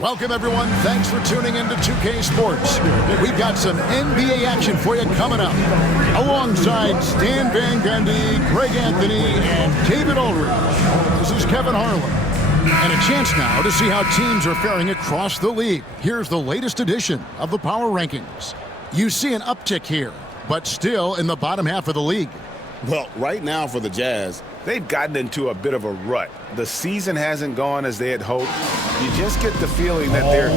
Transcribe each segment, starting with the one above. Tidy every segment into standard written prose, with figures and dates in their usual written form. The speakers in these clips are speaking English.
Welcome, everyone. Thanks for tuning into 2K Sports. We've got some NBA action for you coming up. Alongside Stan Van Gundy, Greg Anthony, and David Ulrich, this is Kevin Harlan. And a chance now to see how teams are faring across the league. Here's the latest edition of the Power Rankings. You see an uptick here, but still in the bottom half of the league. Well, right now for the Jazz, they've gotten into a bit of a rut. The season hasn't gone as they had hoped. You just get the feeling that they're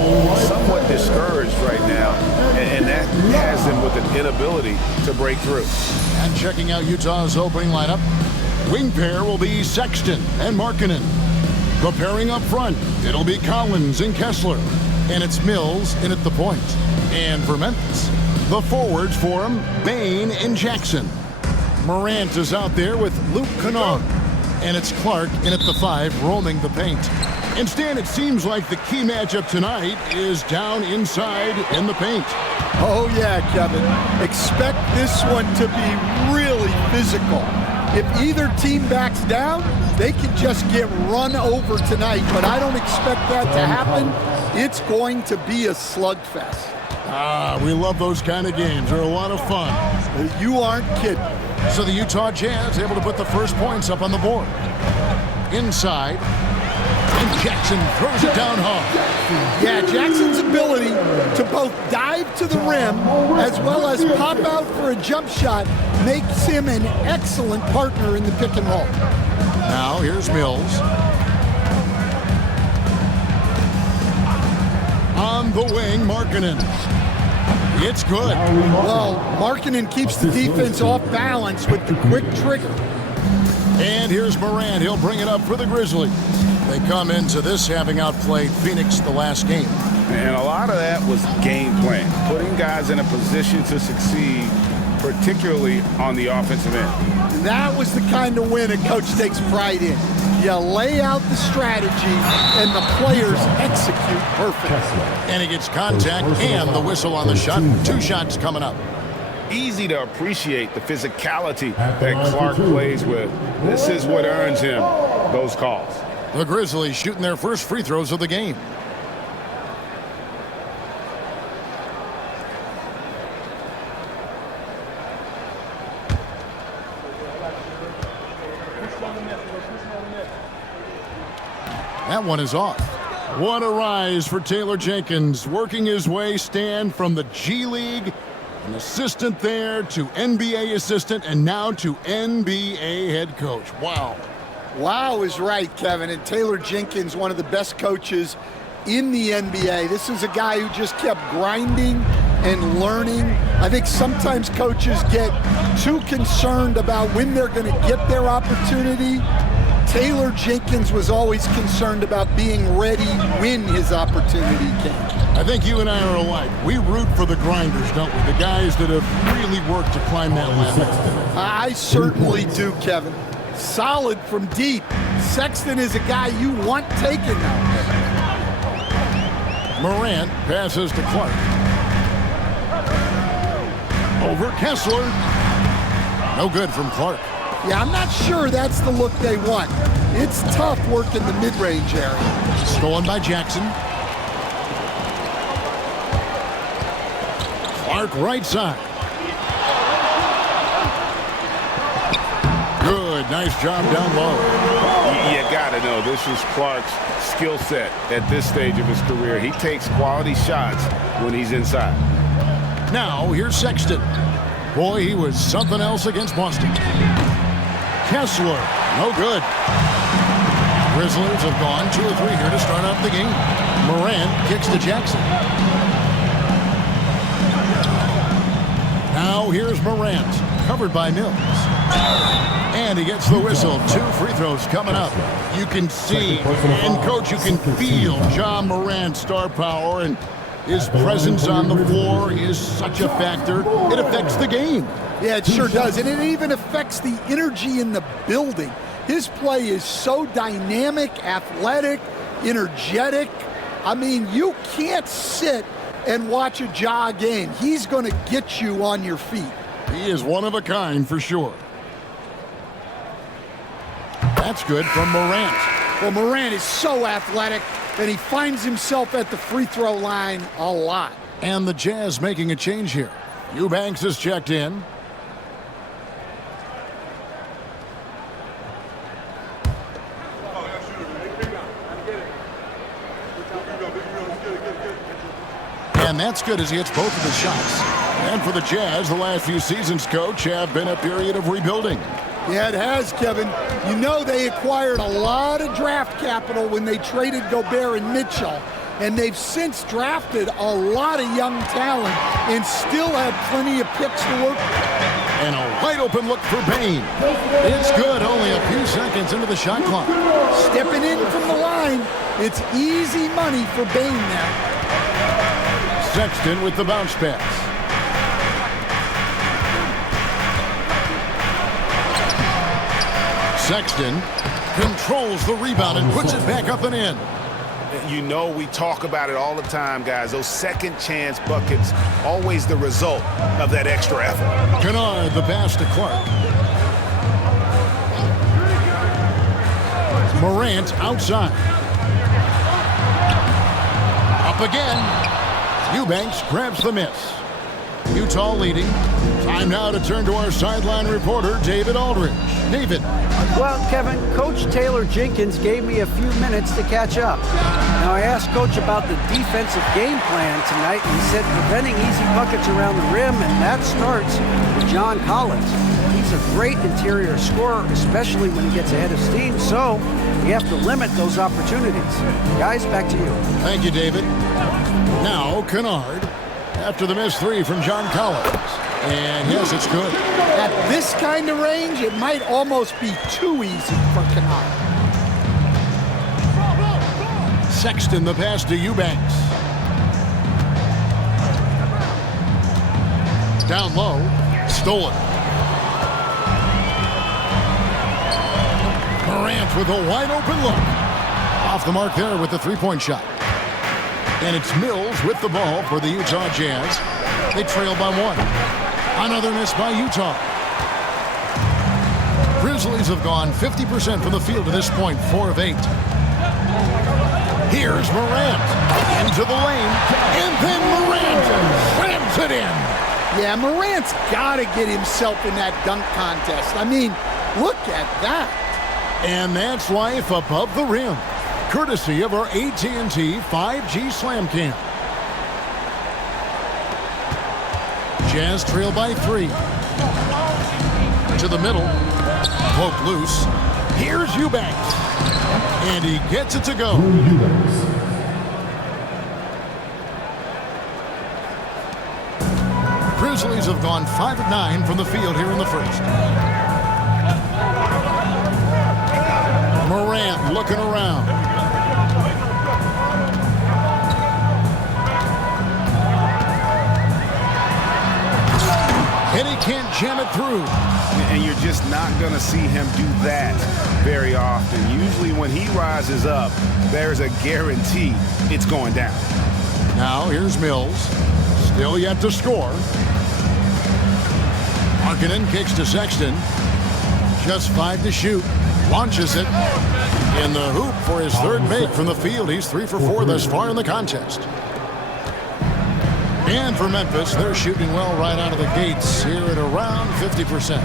somewhat discouraged right now, and that has them with an inability to break through. And checking out Utah's opening lineup, wing pair will be Sexton and Markkanen. The pairing up front, it'll be Collins and Kessler. And it's Mills in at the point. And for Memphis, the forwards for him, Bain and Jackson. Morant is out there with Luke Kennard. And it's Clark in at the 5, roaming the paint. Instead, it seems like the key matchup tonight is down inside in the paint. Oh, yeah, Kevin. Expect this one to be really physical. If either team backs down, they can just get run over tonight, but I don't expect that to happen. It's going to be a slugfest. We love those kind of games. They're a lot of fun. You aren't kidding. So the Utah Jazz able to put the first points up on the board. Inside, and Jackson throws it down hard. Yeah, Jackson's ability to both dive to the rim as well as pop out for a jump shot makes him an excellent partner in the pick and roll. Now here's Mills. On the wing, Markkanen. It's good. Well, Markkanen keeps the defense off balance with the quick trigger. And here's Morant. He'll bring it up for the Grizzlies. They come into this having outplayed Phoenix the last game. And a lot of that was game plan, putting guys in a position to succeed, particularly on the offensive end. That was the kind of win a coach takes pride in. You lay out the strategy, and the players execute perfectly. And he gets contact and the whistle on the shot. 2 shots coming up. Easy to appreciate the physicality that Clark plays with. This is what earns him those calls. The Grizzlies shooting their first free throws of the game. That one is off. What a rise for Taylor Jenkins, working his way, Stan, from the G League, an assistant there, to NBA assistant, and now to NBA head coach. Wow. Wow is right, Kevin. And Taylor Jenkins, one of the best coaches in the NBA. This is a guy who just kept grinding and learning. I think sometimes coaches get too concerned about when they're going to get their opportunity. Taylor Jenkins was always concerned about being ready when his opportunity came. I think you and I are alike. We root for the grinders, don't we? The guys that have really worked to climb that ladder. I certainly do, Kevin. Solid from deep. Sexton is a guy you want taken now. Morant passes to Clark. Over Kessler. No good from Clark. Yeah, I'm not sure that's the look they want. It's tough working the mid-range area. Stolen by Jackson. Clark right side. Good, nice job down low. You gotta know this is Clark's skill set at this stage of his career. He takes quality shots when he's inside. Now here's Sexton. Boy, he was something else against Boston. Kessler, no good. Grizzlies have gone 2 or 3 here to start off the game. Morant kicks to Jackson. Now here's Morant, covered by Mills. And he gets the whistle. 2 free throws coming up. You can see, and coach, you can feel Ja Morant's star power, and his presence on the floor is such a factor. It affects the game. Yeah, it sure does. And it even affects the energy in the building. His play is so dynamic, athletic, energetic. I mean, you can't sit and watch a Ja game. He's going to get you on your feet. He is one of a kind for sure. That's good from Morant. Well, Morant is so athletic, and he finds himself at the free throw line a lot. And the Jazz making a change here. Eubanks is checked in. And that's good as he hits both of his shots. And for the Jazz, the last few seasons, Coach, have been a period of rebuilding. Yeah, it has, Kevin. You know they acquired a lot of draft capital when they traded Gobert and Mitchell. And they've since drafted a lot of young talent and still have plenty of picks to work with. And a wide open look for Bane. It's good, only a few seconds into the shot clock. Stepping in from the line, it's easy money for Bane there. Sexton with the bounce pass. Sexton controls the rebound and puts it back up and in. You know, we talk about it all the time, guys. Those second chance buckets, always the result of that extra effort. Kennard, the pass to Clark. Morant outside. Up again. Eubanks grabs the miss. Utah leading. Time now to turn to our sideline reporter, David Aldridge. David. Well, Kevin, Coach Taylor Jenkins gave me a few minutes to catch up. Now, I asked Coach about the defensive game plan tonight, and he said preventing easy buckets around the rim, and that starts with John Collins. He's a great interior scorer, especially when he gets ahead of steam, so we have to limit those opportunities. Guys, back to you. Thank you, David. Now, Kennard, after the missed three from John Collins. And yes, it's good. At this kind of range, it might almost be too easy for Kennard. Sexton, the pass to Eubanks. Down low, stolen. Morant with a wide open look. Off the mark there with the three-point shot. And it's Mills with the ball for the Utah Jazz. They trail by one. Another miss by Utah. Grizzlies have gone 50% from the field to this point, 4 of 8. Here's Morant into the lane, and then Morant slams it in. Yeah, Morant's got to get himself in that dunk contest. I mean, look at that. And that's life above the rim, courtesy of our AT&T 5G Slam Cam. Jazz trail by 3. To the middle. Poke loose. Here's Eubanks. And he gets it to go. Grizzlies have gone 5 of 9 from the field here in the first. Morant looking around. And he can't jam it through. And you're just not going to see him do that very often. Usually when he rises up, there's a guarantee it's going down. Now here's Mills. Still yet to score. Markkanen kicks to Sexton. Just 5 to shoot. Launches it. In the hoop for his third make from the field. He's 3 for 4 thus far in the contest. And for Memphis, they're shooting well right out of the gates here at around 50%.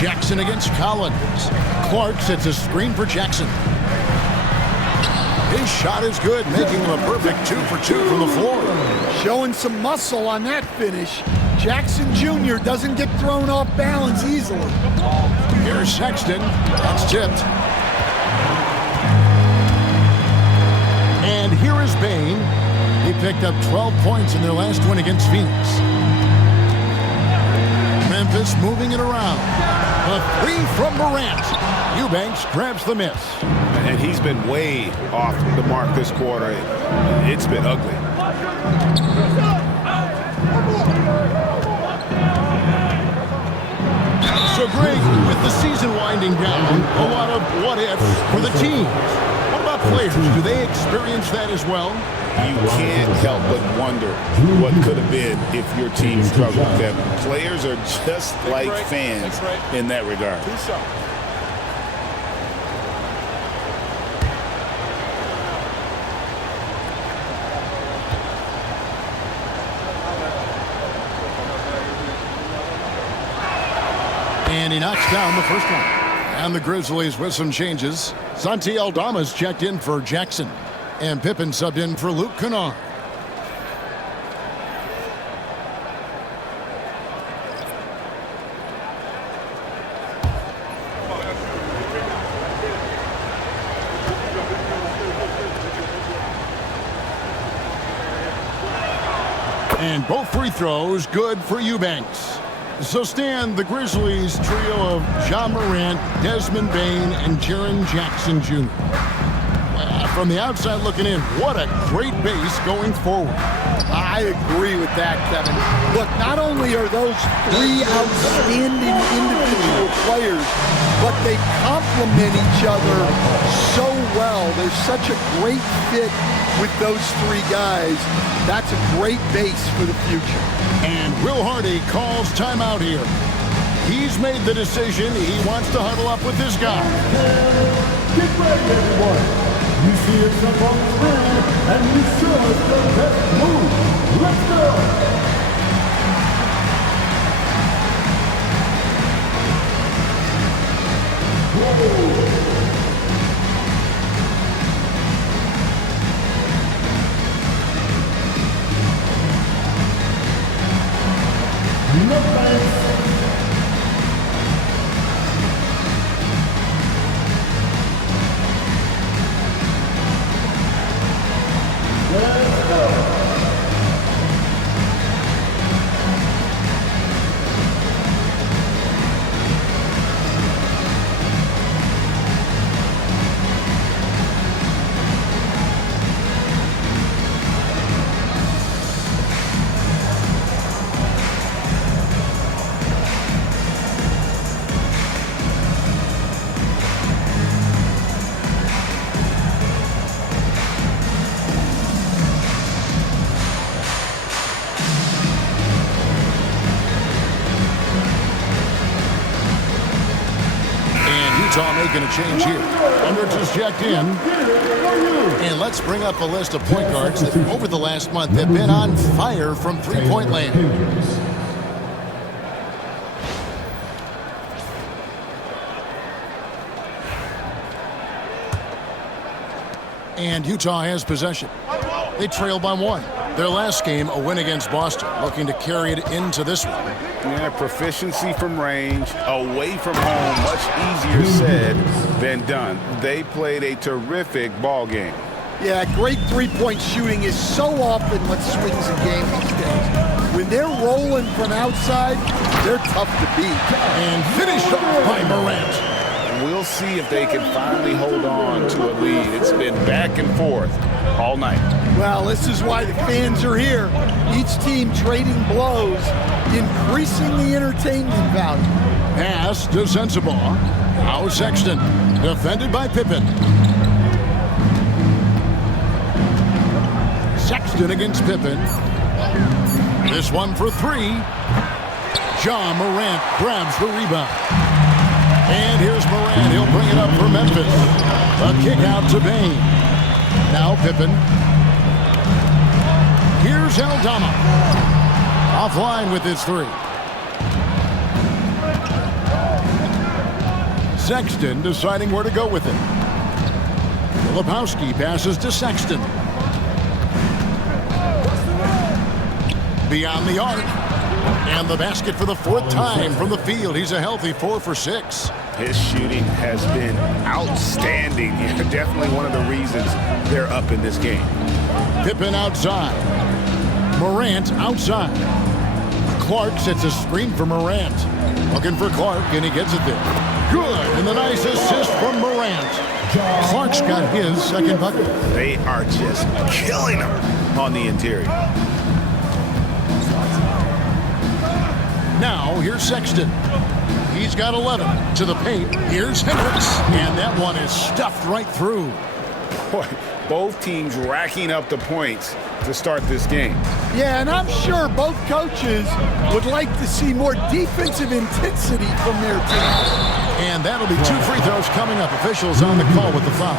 Jackson against Collins. Clark sets a screen for Jackson. His shot is good, making him a perfect 2 for 2 from the floor. Showing some muscle on that finish. Jackson Jr. doesn't get thrown off balance easily. Here's Sexton. That's tipped. And here is Bane. He picked up 12 points in their last win against Phoenix. Memphis moving it around. A 3 from Morant. Eubanks grabs the miss. And he's been way off the mark this quarter. It's been ugly. So, Greg, with the season winding down, a lot of what-ifs for the team. What about players? Do they experience that as well? You can't help but wonder what could have been if your team struggled, Kevin. Players are just like fans in that regard. And he knocks down the first one. And the Grizzlies with some changes. Santi Aldama's checked in for Jackson. And Pippen subbed in for Luke Kennard. And both free throws good for Eubanks. So stand the Grizzlies trio of Ja Morant, Desmond Bane, and Jaren Jackson Jr. From the outside looking in, what a great base going forward. I agree with that, Kevin. Look, not only are those three outstanding individual players, but they complement each other so well. There's such a great fit with those three guys. That's a great base for the future. And Will Hardy calls timeout here. He's made the decision. He wants to huddle up with this guy. Get ready, everyone. You see yourself on the screen, and you show us the best move. Let's go. No thanks. Let's go. Making a change here. Hendricks is checked in. And let's bring up a list of point guards that over the last month have been on fire from three-point land. And Utah has possession. They trail by one. Their last game, a win against Boston, looking to carry it into this one. Yeah, proficiency from range, away from home, much easier said than done. They played a terrific ball game. Yeah, great three-point shooting is so often what swings a game these days. When they're rolling from outside, they're tough to beat. And finished off by Morant. We'll see if they can finally hold on to a lead. It's been back and forth all night. Well, this is why the fans are here. Each team trading blows, increasing the entertainment value. Pass to Sensabaugh. Now Sexton, defended by Pippen. Sexton against Pippen. This one for three. Ja Morant grabs the rebound. And here's Morant. He'll bring it up for Memphis. A kick out to Bane. Now Pippen. Here's Aldama. Offline with his three. Sexton deciding where to go with it. Filipowski passes to Sexton. Beyond the arc. And the basket for the fourth time from the field. He's a healthy 4 for 6. His shooting has been outstanding. Definitely one of the reasons they're up in this game. Pippen outside. Morant outside. Clark sets a screen for Morant. Looking for Clark, and he gets it there. Good, and the nice assist from Morant. Clark's got his second bucket. They are just killing him on the interior. Now, here's Sexton. He's got 11 to the paint. Here's Hendricks, and that one is stuffed right through. Boy, both teams racking up the points to start this game. Yeah, and I'm sure both coaches would like to see more defensive intensity from their team. And that'll be 2 free throws coming up. Officials on the call with the foul.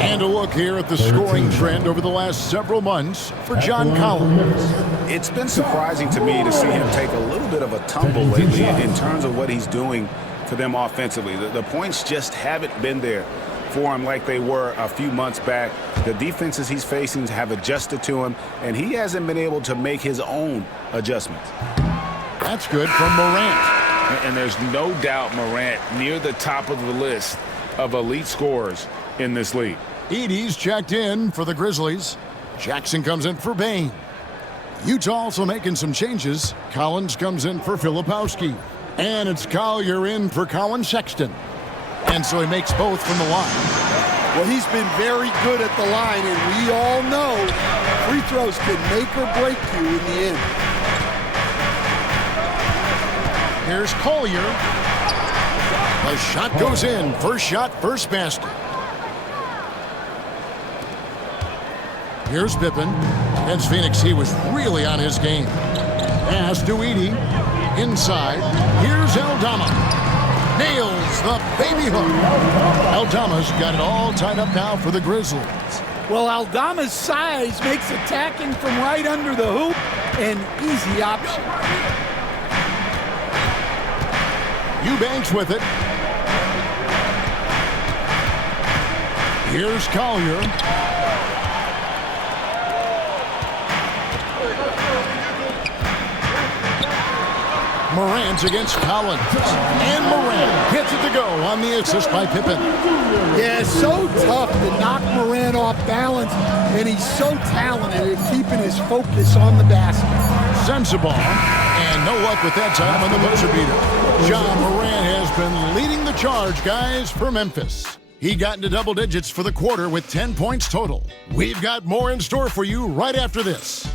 And a look here at the scoring trend over the last several months for John Collins. It's been surprising to me to see him take a little bit of a tumble lately in terms of what he's doing for them offensively. The points just haven't been there for him like they were a few months back. The defenses he's facing have adjusted to him, and he hasn't been able to make his own adjustments. That's good from Morant. And there's no doubt Morant near the top of the list of elite scorers in this league. Edey's checked in for the Grizzlies. Jackson comes in for Bain. Utah also making some changes. Collins comes in for Filipowski. And it's Collier in for Colin Sexton. And so he makes both from the line. Well, he's been very good at the line, and we all know free throws can make or break you in the end. Here's Collier. The shot goes in. First shot, first basket. Here's Pippen. Against Phoenix, he was really on his game. Pass to Edey. Inside. Here's Aldama. Nails the baby hook. Aldama's got it all tied up now for the Grizzlies. Well, Aldama's size makes attacking from right under the hoop an easy option. Eubanks with it. Here's Collier. Morant against Collins. And Morant gets it to go on the assist by Pippen. Yeah, so tough to knock Morant off balance, and he's so talented at keeping his focus on the basket. Sensible. And no luck with that time on the buzzer beater. John Morant has been leading the charge, guys, for Memphis. He got into double digits for the quarter with 10 points total. We've got more in store for you right after this.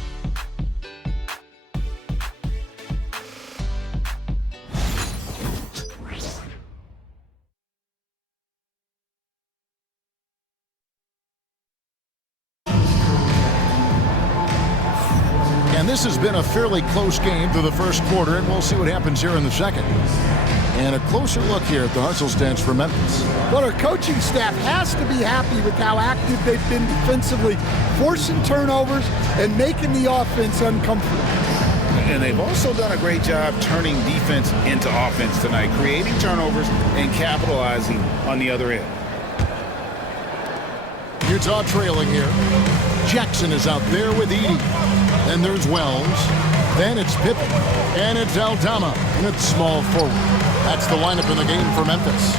And this has been a fairly close game through the first quarter, and we'll see what happens here in the second. And a closer look here at the hustle stance for Memphis. Well, our coaching staff has to be happy with how active they've been defensively, forcing turnovers and making the offense uncomfortable. And they've also done a great job turning defense into offense tonight, creating turnovers and capitalizing on the other end. Utah trailing here. Jackson is out there with Edey. Then there's Wells. Then it's Pippen. And it's Aldama. And it's small forward. That's the lineup in the game for Memphis.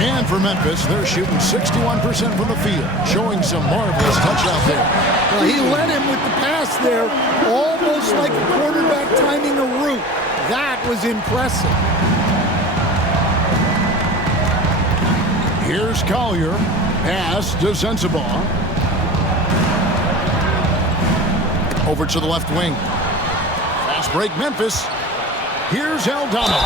And for Memphis, they're shooting 61% from the field, showing some marvelous touch out there. Well, he led him with the pass there, almost like a quarterback timing a route. That was impressive. Here's Collier. Pass to Sensabaugh. Over to the left wing. Fast break, Memphis. Here's Aldama.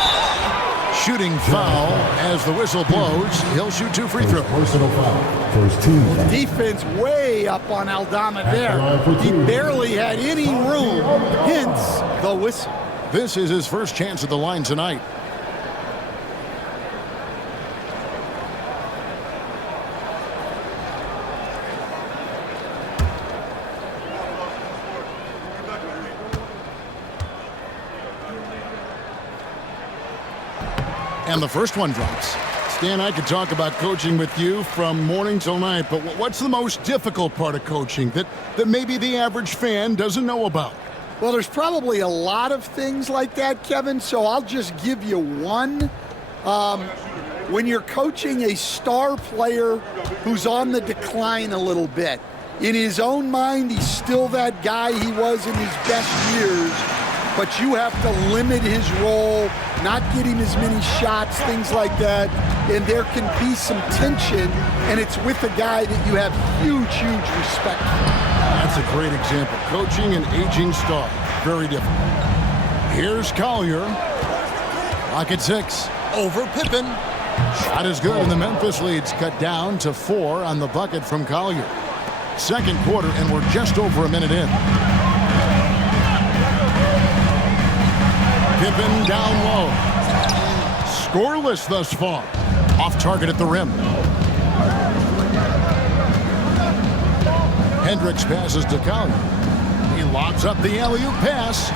Shooting foul as the whistle blows. He'll shoot 2 free throws. Personal foul. First team. Defense way up on Aldama there. He barely had any room, hence the whistle. This is his first chance at the line tonight. And the first one drops. Stan, I could talk about coaching with you from morning till night, but what's the most difficult part of coaching that maybe the average fan doesn't know about? Well, there's probably a lot of things like that, Kevin, so I'll just give you one. When you're coaching a star player who's on the decline a little bit, in his own mind, he's still that guy he was in his best years, but you have to limit his role, not get him as many shots, things like that, and there can be some tension, and it's with a guy that you have huge, huge respect for. That's a great example. Coaching an aging star. Very different. Here's Collier. Lock at 6. Over Pippen. Shot is good, and the Memphis lead's cut down to 4 on the bucket from Collier. Second quarter, and we're just over a minute in. Pippen down low. Scoreless thus far. Off target at the rim. Hendricks passes to Collier. He lobs up the alley-oop pass.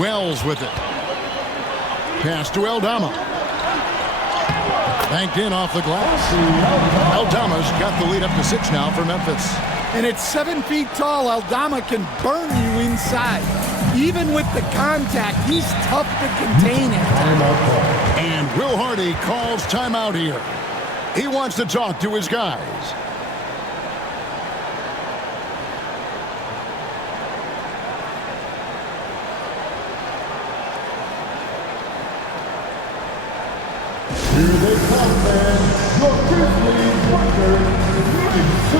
Wells with it. Pass to Aldama. Banked in off the glass. Aldama's got the lead up to 6 now for Memphis. And at 7 feet tall, Aldama can burn you inside. Even with the contact, he's tough to contain it. And Will Hardy calls timeout here. He wants to talk to his guys. Here they come, man. Your Grizzlies record, Naismith.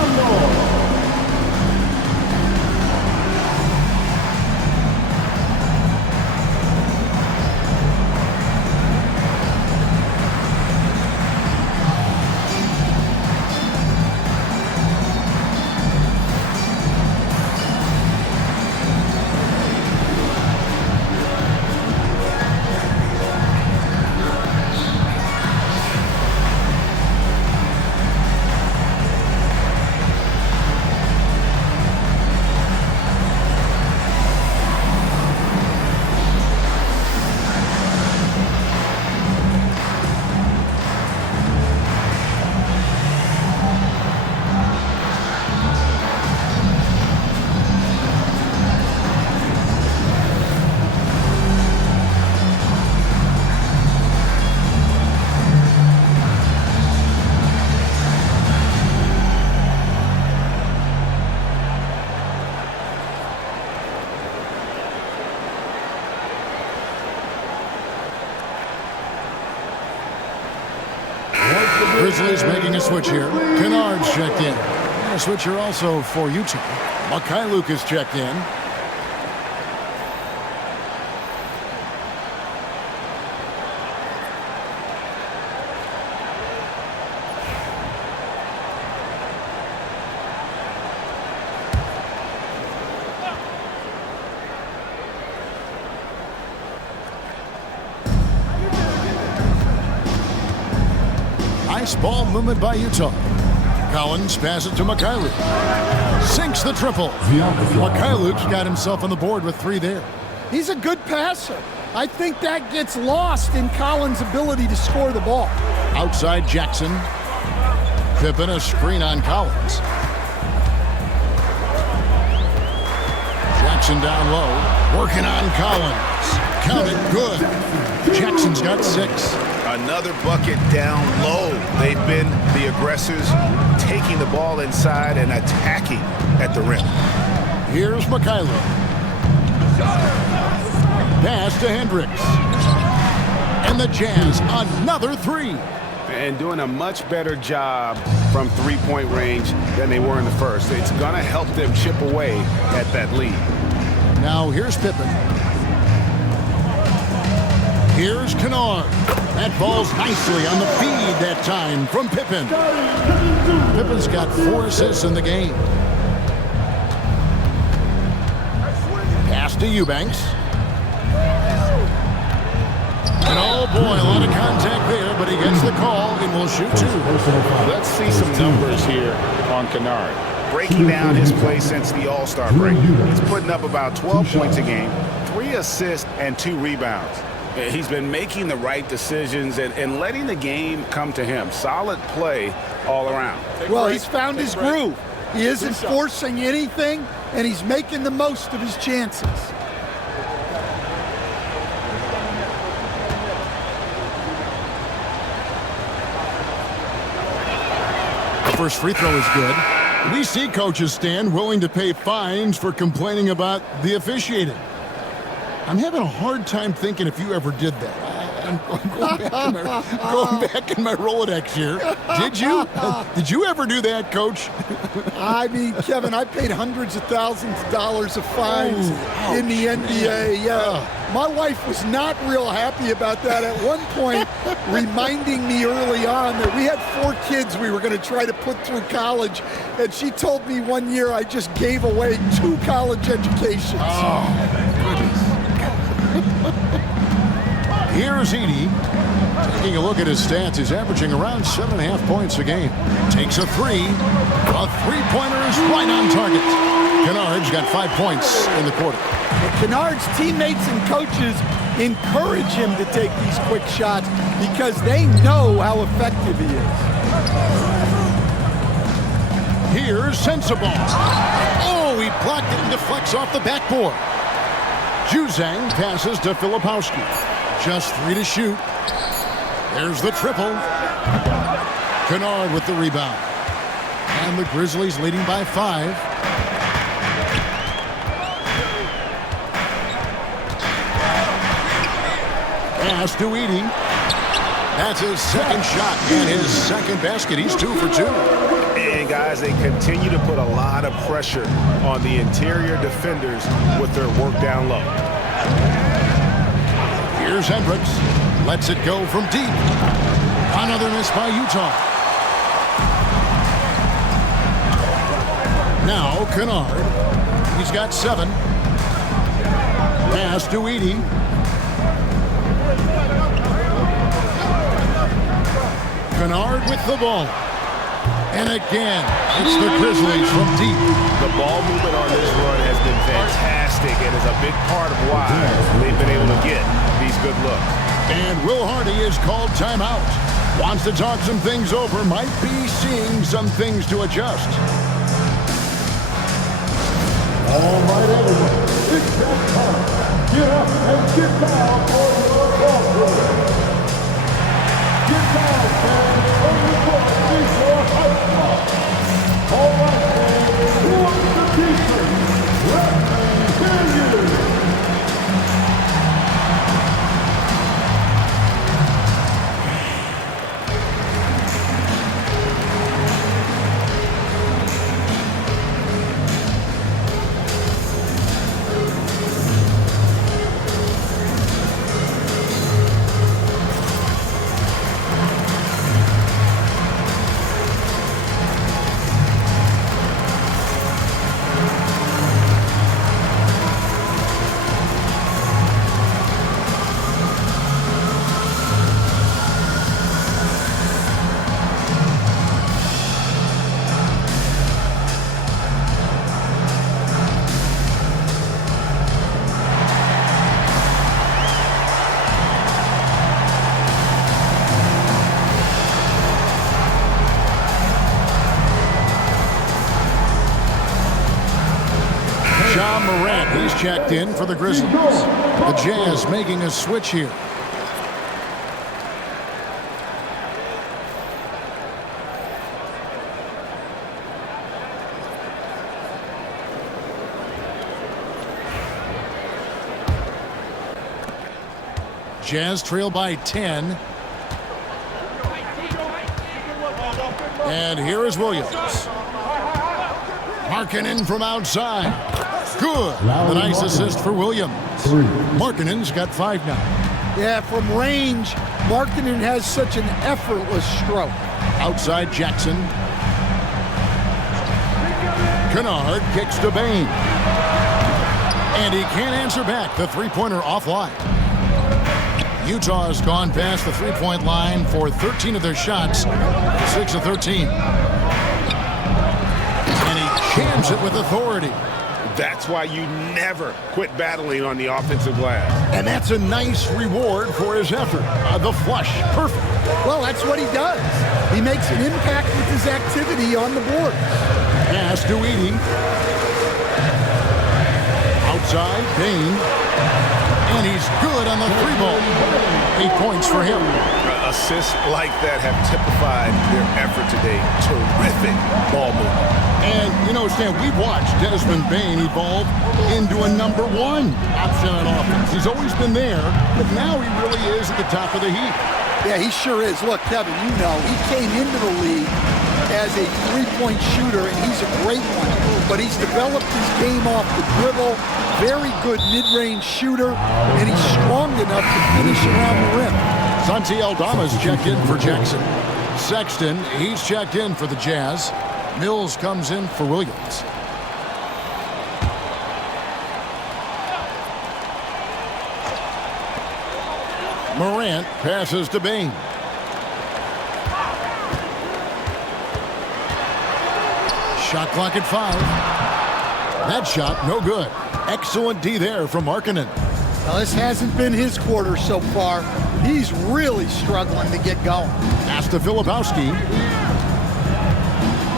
Grizzlies making a switch here. Kennard's checked in. And a switch here also for Utah. Mikhailuk is checked in. Nice ball movement by Utah. Collins passes to Mikhailuk. Sinks the triple. Mikhailuk's got himself on the board with 3 there. He's a good passer. I think that gets lost in Collins' ability to score the ball. Outside Jackson. Pippen a screen on Collins. Jackson down low. Working on Collins. Count it good. Jackson's got 6. Another bucket down low. They've been the aggressors, taking the ball inside and attacking at the rim. Here's Mikhailuk. Pass to Hendricks. And the Jazz, another 3. And doing a much better job from three-point range than they were in the first. It's going to help them chip away at that lead. Now here's Pippen. Here's Kennard. That ball's nicely on the feed that time from Pippen. Pippen's got 4 assists in the game. Pass to Eubanks. And oh boy, a lot of contact there, but he gets the call and will shoot 2. Let's see some numbers here on Kennard. Breaking down his play since the All-Star break. He's putting up about 12 points a game, 3 assists, and 2 rebounds. He's been making the right decisions and letting the game come to him. Solid play all around. Well, he's found his groove. He isn't forcing anything, and he's making the most of his chances. The first free throw is good. We see coaches stand willing to pay fines for complaining about the officiating. I'm having a hard time thinking if you ever did that. I'm going back in my Rolodex here. Did you? Did you ever do that, Coach? I mean, Kevin, I paid hundreds of thousands of dollars of fines in the NBA. Yeah. My wife was not real happy about that at one point, reminding me early on that we had 4 kids we were going to try to put through college. And she told me one year I just gave away 2 college educations. Oh, goodness. Here's Edey. Taking a look at his stats, he's averaging around 7.5 points a game. Takes a 3. A three-pointer is right on target. Kennard's got 5 points in the quarter. Kennard's teammates and coaches encourage him to take these quick shots because they know how effective he is. Here's Sensabaugh. Oh, he blocked it and deflects off the backboard. Juzang passes to Filipowski. Just 3 to shoot. There's the triple. Kennard with the rebound. And the Grizzlies leading by 5. Pass to Edey. That's his second shot and his second basket. He's 2 for 2. And guys, they continue to put a lot of pressure on the interior defenders with their work down low. Here's Hendricks. Lets it go from deep. Another miss by Utah. Now Kennard. He's got 7. Pass to Edey. Kennard with the ball. And again, it's the Grizzlies from deep. The ball movement on this run has been fantastic and is a big part of why they've been able to get these good looks. And Will Hardy is called timeout. Wants to talk some things over. Might be seeing some things to adjust. All right, everyone. It's that time. Get up and get down for your ball player. Get down, fans. On the court is your hype spot. All right, fans. Who wants the defense? Let me hear you. He's checked in for the Grizzlies. The Jazz making a switch here. Jazz trail by 10. And here is Williams. Markkanen from outside. Good. A nice assist for Williams. Markkanen's got 5 now. Yeah, from range, Markkanen has such an effortless stroke. Outside Jackson. Kennard kicks to Bain. And he can't answer back. The three-pointer offline. Utah has gone past the three-point line for 13 of their shots. 6 of 13. And he jams it with authority. That's why you never quit battling on the offensive glass. And that's a nice reward for his effort. The flush, perfect. Well, that's what he does. He makes an impact with his activity on the board. Pass to Edey. Outside, Bain. And he's good on the 3 ball. 8 points for him. Assists like that have typified their effort today. Terrific ball movement. And, you know, Stan, we've watched Desmond Bane evolve into a number 1 option on offense. He's always been there, but now he really is at the top of the heap. Yeah, he sure is. Look, Kevin, you know, he came into the league as a three-point shooter, and he's a great one. But he's developed his game off the dribble, very good mid-range shooter, and he's strong enough to finish around the rim. Santi Aldama's checked in for Jackson. Sexton, he's checked in for the Jazz. Mills comes in for Williams. Morant passes to Bane. Shot clock at 5. That shot, no good. Excellent D there from Markkanen. Now, this hasn't been his quarter so far. He's really struggling to get going. Pass to Filipowski.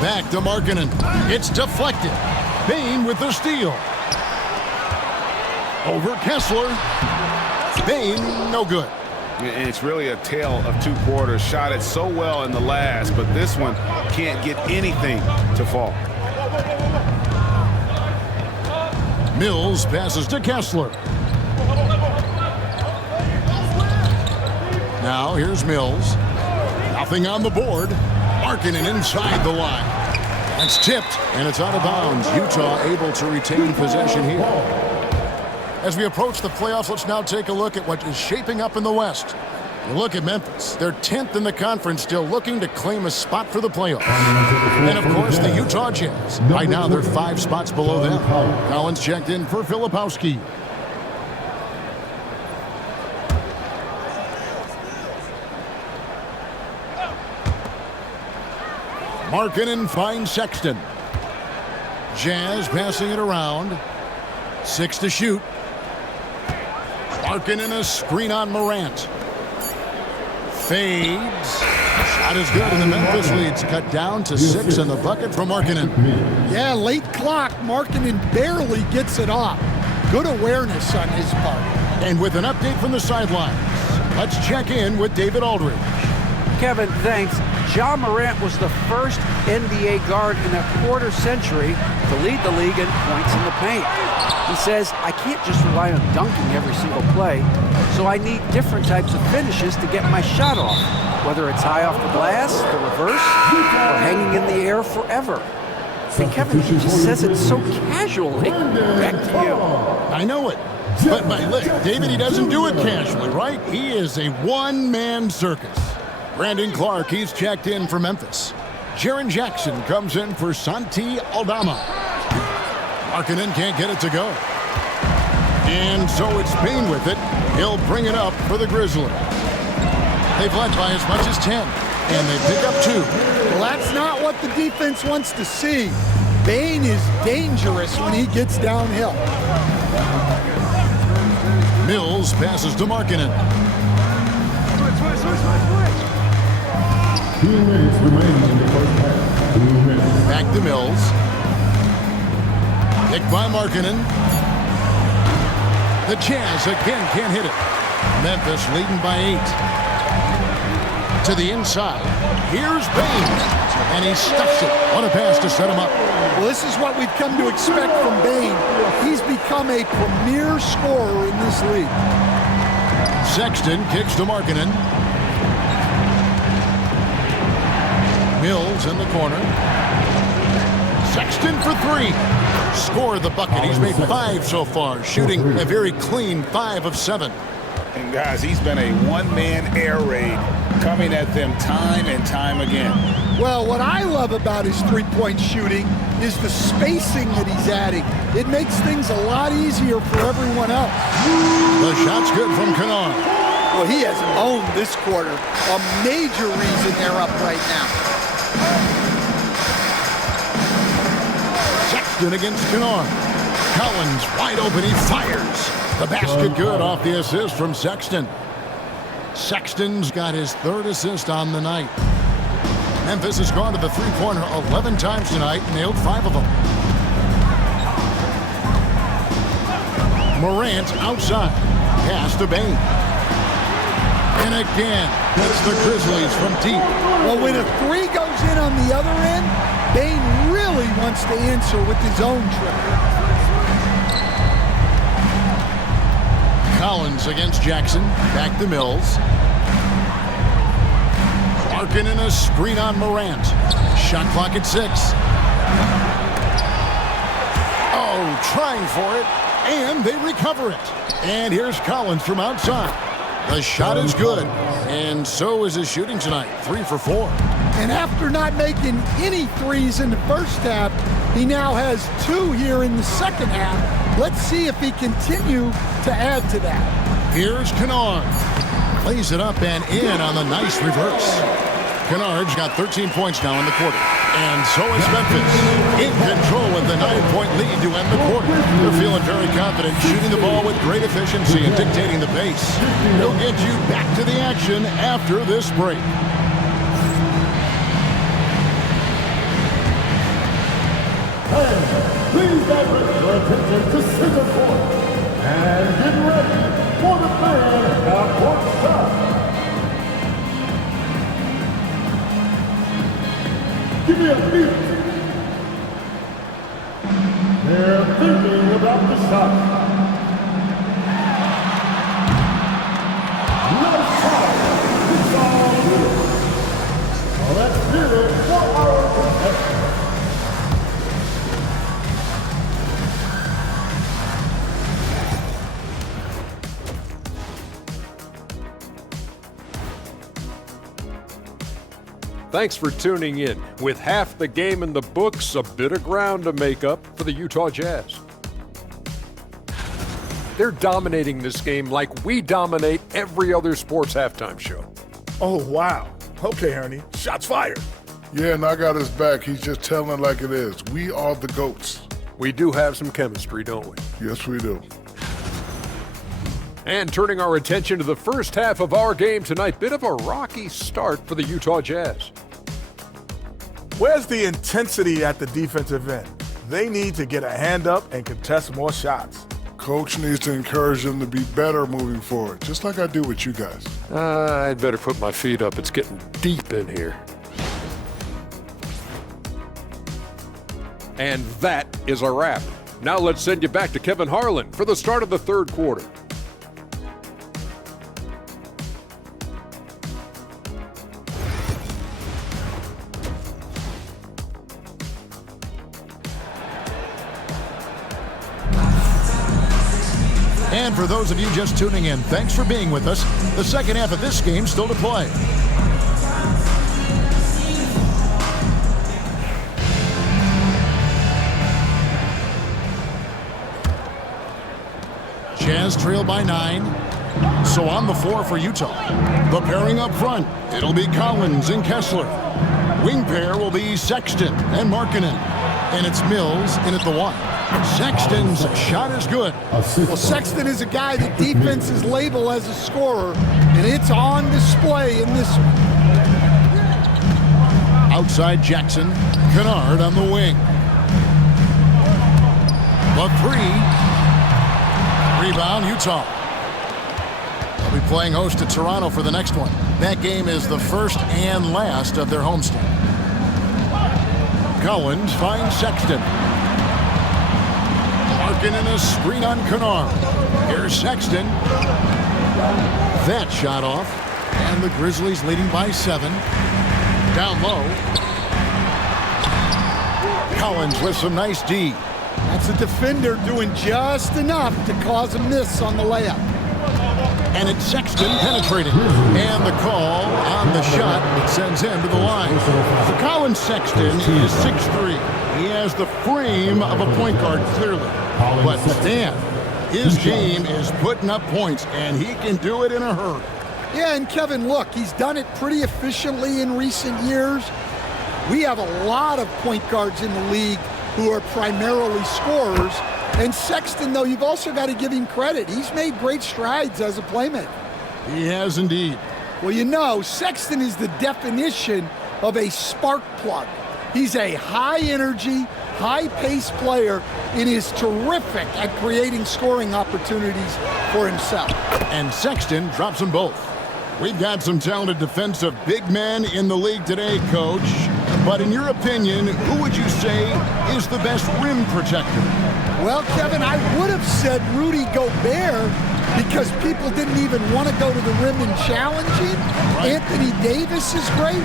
Back to Markkanen. It's deflected. Bane with the steal. Over Kessler. Bane, no good. And it's really a tale of 2 quarters. Shot it so well in the last, but this one can't get anything to fall. Mills passes to Kessler. Now here's Mills. Nothing on the board. Markkanen inside the line. That's tipped, and it's out of bounds. Utah able to retain possession here. As we approach the playoffs, let's now take a look at what is shaping up in the West. You look at Memphis. They're 10th in the conference, still looking to claim a spot for the playoffs. And, of course, the Utah Jazz. Right now, they're 5 spots below them. Collins checked in for Filipowski. Markkanen finds Sexton. Jazz passing it around. 6 to shoot. Markkanen a screen on Morant. Fades. Shot is good, and the Memphis lead's cut down to 6 in the bucket for Markkanen. Yeah, late clock. Markkanen barely gets it off. Good awareness on his part. And with an update from the sidelines, let's check in with David Aldridge. Kevin, thanks. Ja Morant was the first NBA guard in a quarter century to lead the league in points in the paint. He says, I can't just rely on dunking every single play, so I need different types of finishes to get my shot off, whether it's high off the glass, the reverse, or hanging in the air forever. And Kevin, he just says it so casually. Back to you. I know it. But look, David, he doesn't do it casually, right? He is a one-man circus. Brandon Clark, he's checked in for Memphis. Jaren Jackson comes in for Santi Aldama. Markkanen can't get it to go. And so it's Bane with it. He'll bring it up for the Grizzlies. They've led by as much as 10, and they pick up 2. Well, that's not what the defense wants to see. Bane is dangerous when he gets downhill. Mills passes to Markkanen. 2 minutes remaining in the first half. 2 minutes. Back to Mills. Picked by Markkanen. The Jazz again can't hit it. Memphis leading by 8. To the inside. Here's Bane. And he stuffs it. What a pass to set him up. Well, this is what we've come to expect from Bane. He's become a premier scorer in this league. Sexton kicks to Markkanen. Mills in the corner. Sexton for 3. Scored the bucket. He's made 5 so far, shooting a very clean 5 of 7. And guys, he's been a one-man air raid coming at them time and time again. Well, what I love about his three-point shooting is the spacing that he's adding. It makes things a lot easier for everyone else. The shot's good from Kennard. Well, he has owned this quarter. A major reason they're up right now. Sexton against Kennard. Collins wide open. He fires. The basket good off the assist from Sexton. Sexton's got his 3rd assist on the night. Memphis has gone to the three-pointer 11 times tonight, nailed 5 of them. Morant outside. Pass to Bane. And again, it's the Grizzlies from deep. Well, when a three goes in on the other end, Bane really wants to answer with his own triple. Collins against Jackson. Back to Mills. Larkin in a screen on Morant. Shot clock at 6. Oh, trying for it. And they recover it. And here's Collins from outside. The shot is good. And so is his shooting tonight. 3 for 4. And after not making any threes in the first half, he now has 2 here in the second half. Let's see if he continue to add to that. Here's Kennard. Plays it up and in on the nice reverse. Kennard's got 13 points now in the quarter. And so is Memphis. In control with the 9-point lead to end the quarter. They're feeling very confident, shooting the ball with great efficiency and dictating the pace. We'll get you back to the action after this break. Please direct your attention to center court. And get ready for the fan half-court shot. Give me a beat. They're thinking about the shot. No shot. It's all good. Well, let's hear it for our contestant. Thanks for tuning in. With half the game in the books, a bit of ground to make up for the Utah Jazz. They're dominating this game like we dominate every other sports halftime show. Oh, wow. Okay, Ernie. Shots fired. Yeah, and I got his back. He's just telling it like it is. We are the GOATs. We do have some chemistry, don't we? Yes, we do. And turning our attention to the first half of our game tonight, bit of a rocky start for the Utah Jazz. Where's the intensity at the defensive end? They need to get a hand up and contest more shots. Coach needs to encourage them to be better moving forward, just like I do with you guys. I'd better put my feet up. It's getting deep in here. And that is a wrap. Now let's send you back to Kevin Harlan for the start of the third quarter. And for those of you just tuning in, thanks for being with us. The second half of this game still to play. Jazz trail by 9. So on the floor for Utah. The pairing up front, it'll be Collins and Kessler. Wing pair will be Sexton and Markkanen. And it's Mills in at the 1. Sexton's shot is good. Well, Sexton is a guy that defenses label as a scorer, and it's on display in this one. Outside Jackson, Kennard on the wing. The 3. Rebound, Utah. They'll be playing host to Toronto for the next one. That game is the first and last of their homestand. Collins finds Sexton. Larkin in a screen on Kennard. Here's Sexton. That shot off. And the Grizzlies leading by 7. Down low. Collins with some nice D. That's a defender doing just enough to cause a miss on the layup. And it's Sexton penetrating. And the call on the shot that sends him to the line. For Collins, Sexton is 6'3". He has the frame of a point guard, clearly. But Stan, his game is putting up points, and he can do it in a hurry. Yeah, and Kevin, look, he's done it pretty efficiently in recent years. We have a lot of point guards in the league who are primarily scorers. And Sexton, though, you've also got to give him credit. He's made great strides as a playmaker. He has indeed. Well, you know, Sexton is the definition of a spark plug. He's a high-energy, high-paced player and is terrific at creating scoring opportunities for himself. And Sexton drops them both. We've got some talented defensive big men in the league today, Coach. But in your opinion, who would you say is the best rim protector? Well, Kevin, I would have said Rudy Gobert because people didn't even want to go to the rim and challenge him. Right. Anthony Davis is great.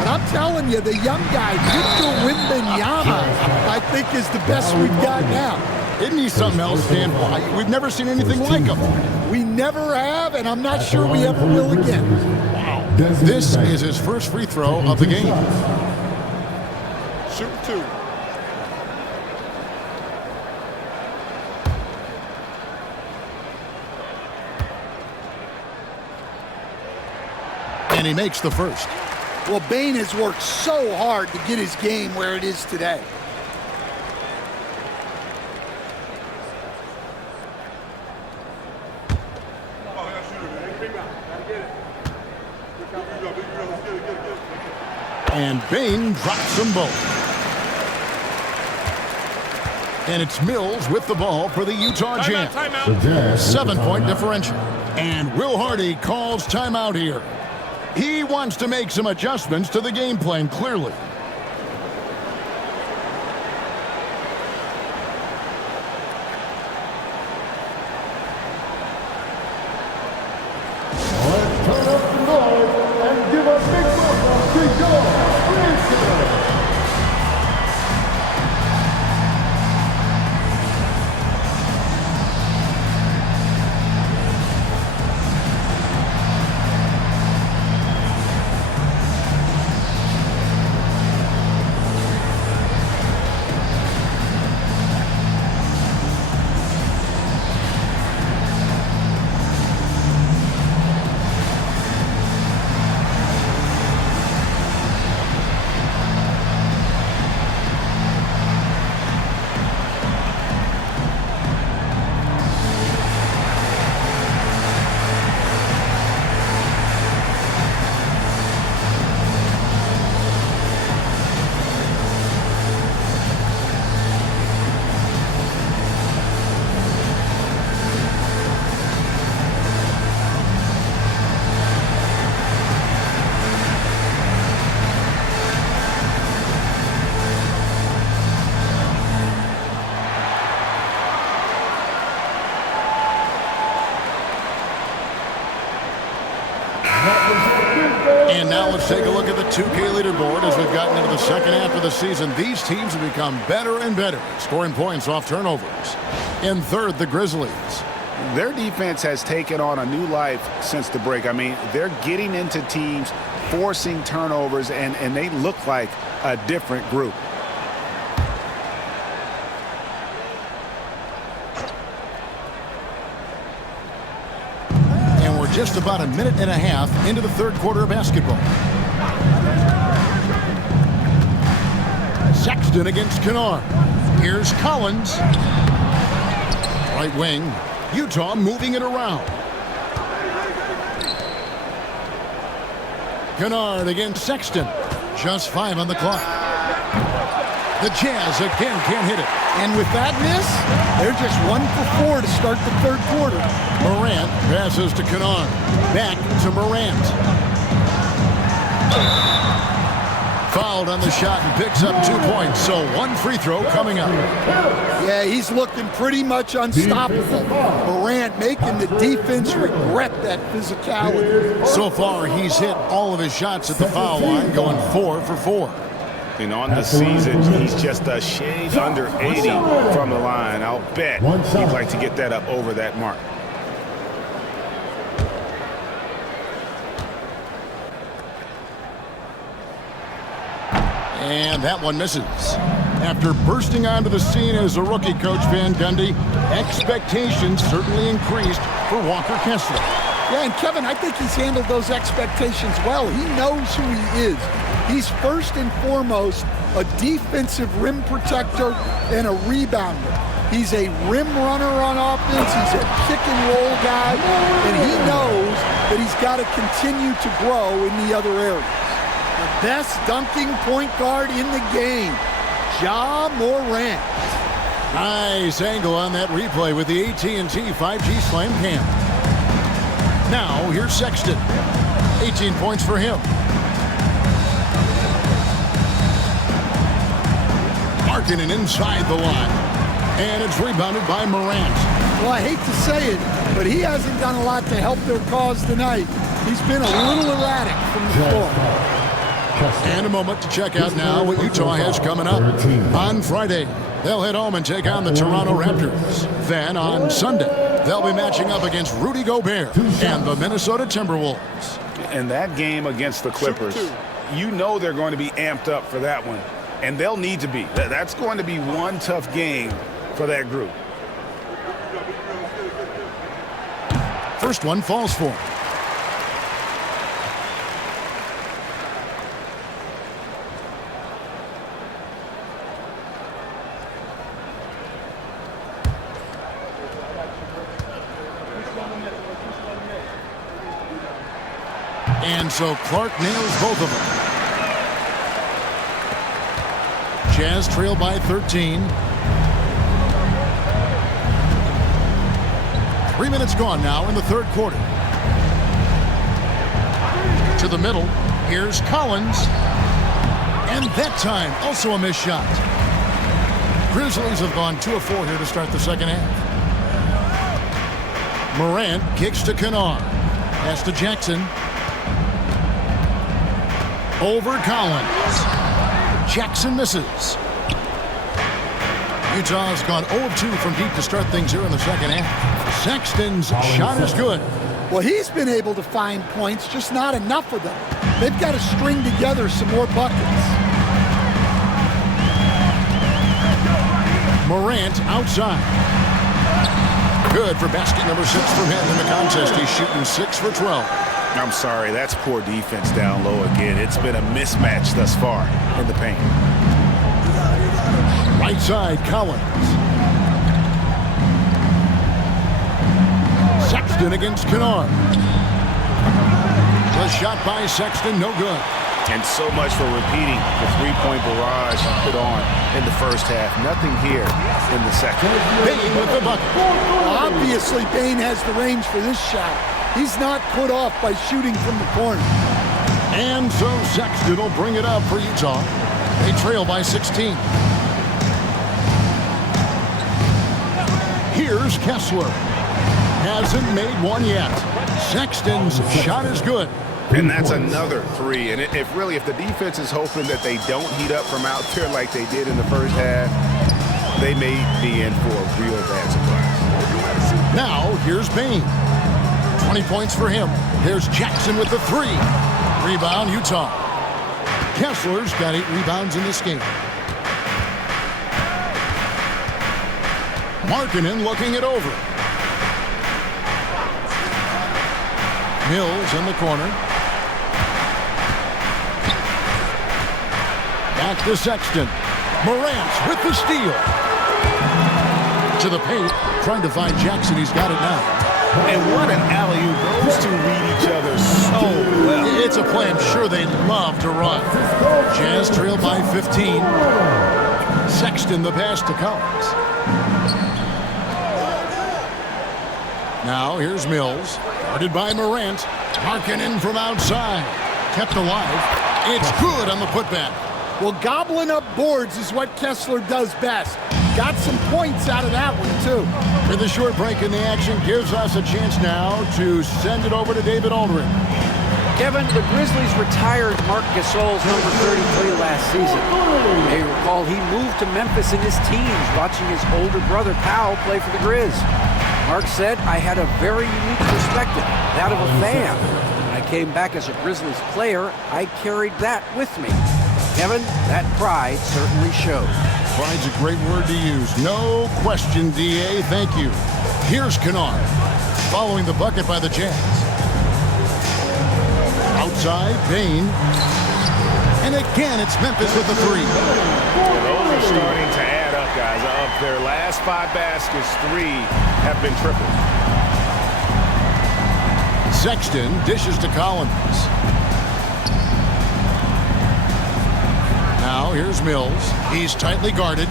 But I'm telling you, the young guy, Victor Wembanyama, I think is the best we've got now. Isn't he something else, Dan? We've never seen anything like him. We never have, and I'm not sure we ever will again. Wow. This is his first free throw of the game. Shoot 2. And he makes the first. Well, Bane has worked so hard to get his game where it is today. And Bane drops them both. And it's Mills with the ball for the Utah Jazz. 7-point differential. And Will Hardy calls timeout here. He wants to make some adjustments to the game plan, clearly. Let's turn up the noise and give a big welcome to your predecessor. And now let's take a look at the 2K leaderboard as we've gotten into the second half of the season. These teams have become better and better, scoring points off turnovers. In third, the Grizzlies. Their defense has taken on a new life since the break. I mean, they're getting into teams, forcing turnovers, and they look like a different group. Just about a minute and a half into the third quarter of basketball. Sexton against Kennard. Here's Collins. Right wing. Utah moving it around. Kennard against Sexton. Just 5 on the clock. The Jazz again can't hit it. And with that miss, they're just 1 for 4 to start the third quarter. Morant passes to Kennard. Back to Morant. Fouled on the shot and picks up 2 points. So 1 free throw coming up. Yeah, he's looking pretty much unstoppable. Morant making the defense regret that physicality. So far, he's hit all of his shots at the foul line, going 4 for 4. And on the season, he's just a shade under 80 from the line. I'll bet he'd like to get that up over that mark. And that one misses. After bursting onto the scene as a rookie, Coach Van Gundy, expectations certainly increased for Walker Kessler. Yeah, and Kevin, I think he's handled those expectations well. He knows who he is. He's first and foremost a defensive rim protector and a rebounder. He's a rim runner on offense. He's a pick and roll guy, and he knows that he's got to continue to grow in the other areas. The best dunking point guard in the game, Ja Morant. Nice angle on that replay with the AT&T 5G Slam Cam. Now, here's Sexton. 18 points for him. Markkanen inside the line. And it's rebounded by Morant. Well, I hate to say it, but he hasn't done a lot to help their cause tonight. He's been a little erratic from the floor. And a moment to check out now what Utah has coming up. On Friday, they'll head home and take on the Toronto Raptors. Then on Sunday, they'll be matching up against Rudy Gobert and the Minnesota Timberwolves. And that game against the Clippers, you know they're going to be amped up for that one. And they'll need to be. That's going to be one tough game for that group. First one falls for him. And so Clark nails both of them. Jazz trail by 13. 3 minutes gone now in the third quarter. To the middle. Here's Collins. And that time, also a missed shot. Grizzlies have gone 2 of 4 here to start the second half. Morant kicks to Kennard. Pass to Jackson. Over Collins. Jackson misses. Utah has gone 0 of 2 from deep to start things here in the second half. Sexton's shot is good. Well, he's been able to find points, just not enough of them. They've got to string together some more buckets. Morant outside. Good for basket number 6 from him in the contest. He's shooting 6 for 12. I'm sorry, that's poor defense down low again. It's been a mismatch thus far in the paint. Right side, Collins. Sexton against Kennard. The shot by Sexton, no good. And so much for repeating the three-point barrage put on in the first half. Nothing here in the second. Bane with the bucket. Obviously, Bane has the range for this shot. He's not put off by shooting from the corner. And so Sexton will bring it up for Utah. They trail by 16. Here's Kessler. Hasn't made one yet. Sexton's shot is good. And that's another three. And if the defense is hoping that they don't heat up from out there like they did in the first half, they may be in for a real bad surprise. Now, here's Bane. 20 points for him. There's Jackson with the 3. Rebound, Utah. Kessler's got 8 rebounds in this game. Markkanen looking it over. Mills in the corner. Back to Sexton. Morant with the steal. To the paint, trying to find Jackson. He's got it now. And what an alley-oop. Those two read each other so well. It's a play I'm sure they love to run. Jazz trail by 15. Sexton the pass to Collins. Now here's Mills. Guarded by Morant. Markkanen from outside. Kept alive. It's good on the putback. Well, gobbling up boards is what Kessler does best. Got some points out of that one, too. For the short break in the action gives us a chance now to send it over to David Aldridge. Kevin, the Grizzlies retired Marc Gasol's number 33 last season. You may recall he moved to Memphis in his teens, watching his older brother Powell play for the Grizz. Mark said, I had a very unique perspective, that of a fan. When I came back as a Grizzlies player, I carried that with me. Kevin, that pride certainly showed. Pride's a great word to use. No question, D.A. Thank you. Here's Kennard, following the bucket by the Jazz. Outside, Bane. And again, it's Memphis with the 3. Those are starting to add up, guys. Of their last 5 baskets, 3 have been tripled. Sexton dishes to Collins. Now here's Mills. He's tightly guarded.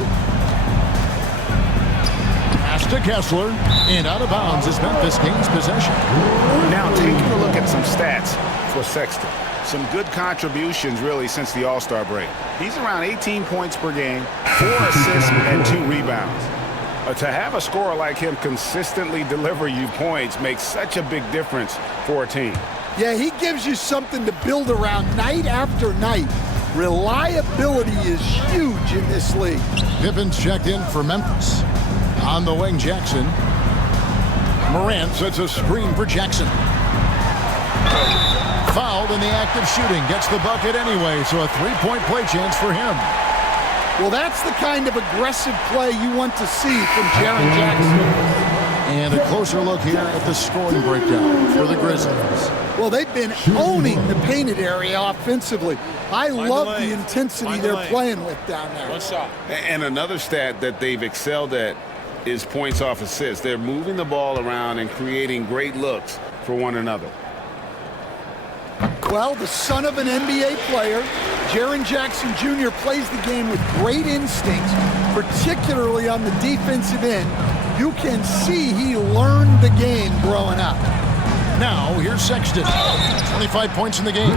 Pass to Kessler. And out of bounds as Memphis gains possession. Now take some stats for Sexton. Some good contributions, really, since the All-Star break. He's around 18 points per game, 4 assists, and 2 rebounds. To have a scorer like him consistently deliver you points makes such a big difference for a team. Yeah, he gives you something to build around night after night. Reliability is huge in this league. Pippen's checked in for Memphis. On the wing, Jackson. Morant sets a screen for Jackson. Fouled in the act of shooting. Gets the bucket anyway, so a three-point play chance for him. Well, that's the kind of aggressive play you want to see from Jaren Jackson. And a closer look here at the scoring breakdown for the Grizzlies. Well, they've been owning the painted area offensively. I love the intensity they're playing with down there. One shot. And another stat that they've excelled at is points off assists. They're moving the ball around and creating great looks for one another. Well, the son of an NBA player, Jaren Jackson Jr. plays the game with great instincts, particularly on the defensive end. You can see he learned the game growing up. Now, here's Sexton. 25 points in the game.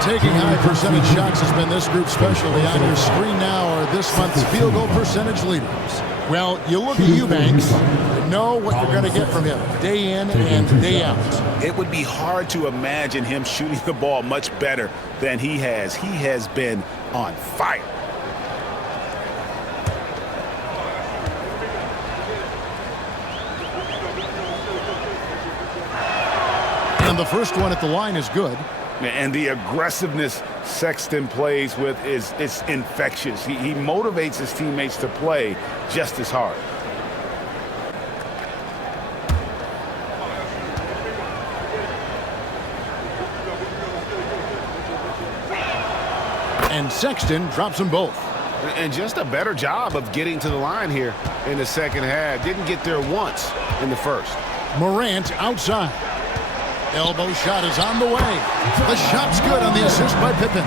Taking high percentage shots has been this group's specialty. On your screen now are this month's field goal percentage leaders. Well, you look at Eubanks, you know what you're going to get from him day in and day out. It would be hard to imagine him shooting the ball much better than he has. He has been on fire. And the first one at the line is good. And the aggressiveness Sexton plays with is infectious. He motivates his teammates to play just as hard. And Sexton drops them both. And just a better job of getting to the line here in the second half. Didn't get there once in the first. Morant outside. Elbow shot is on the way. The shot's good on the assist by Pippen.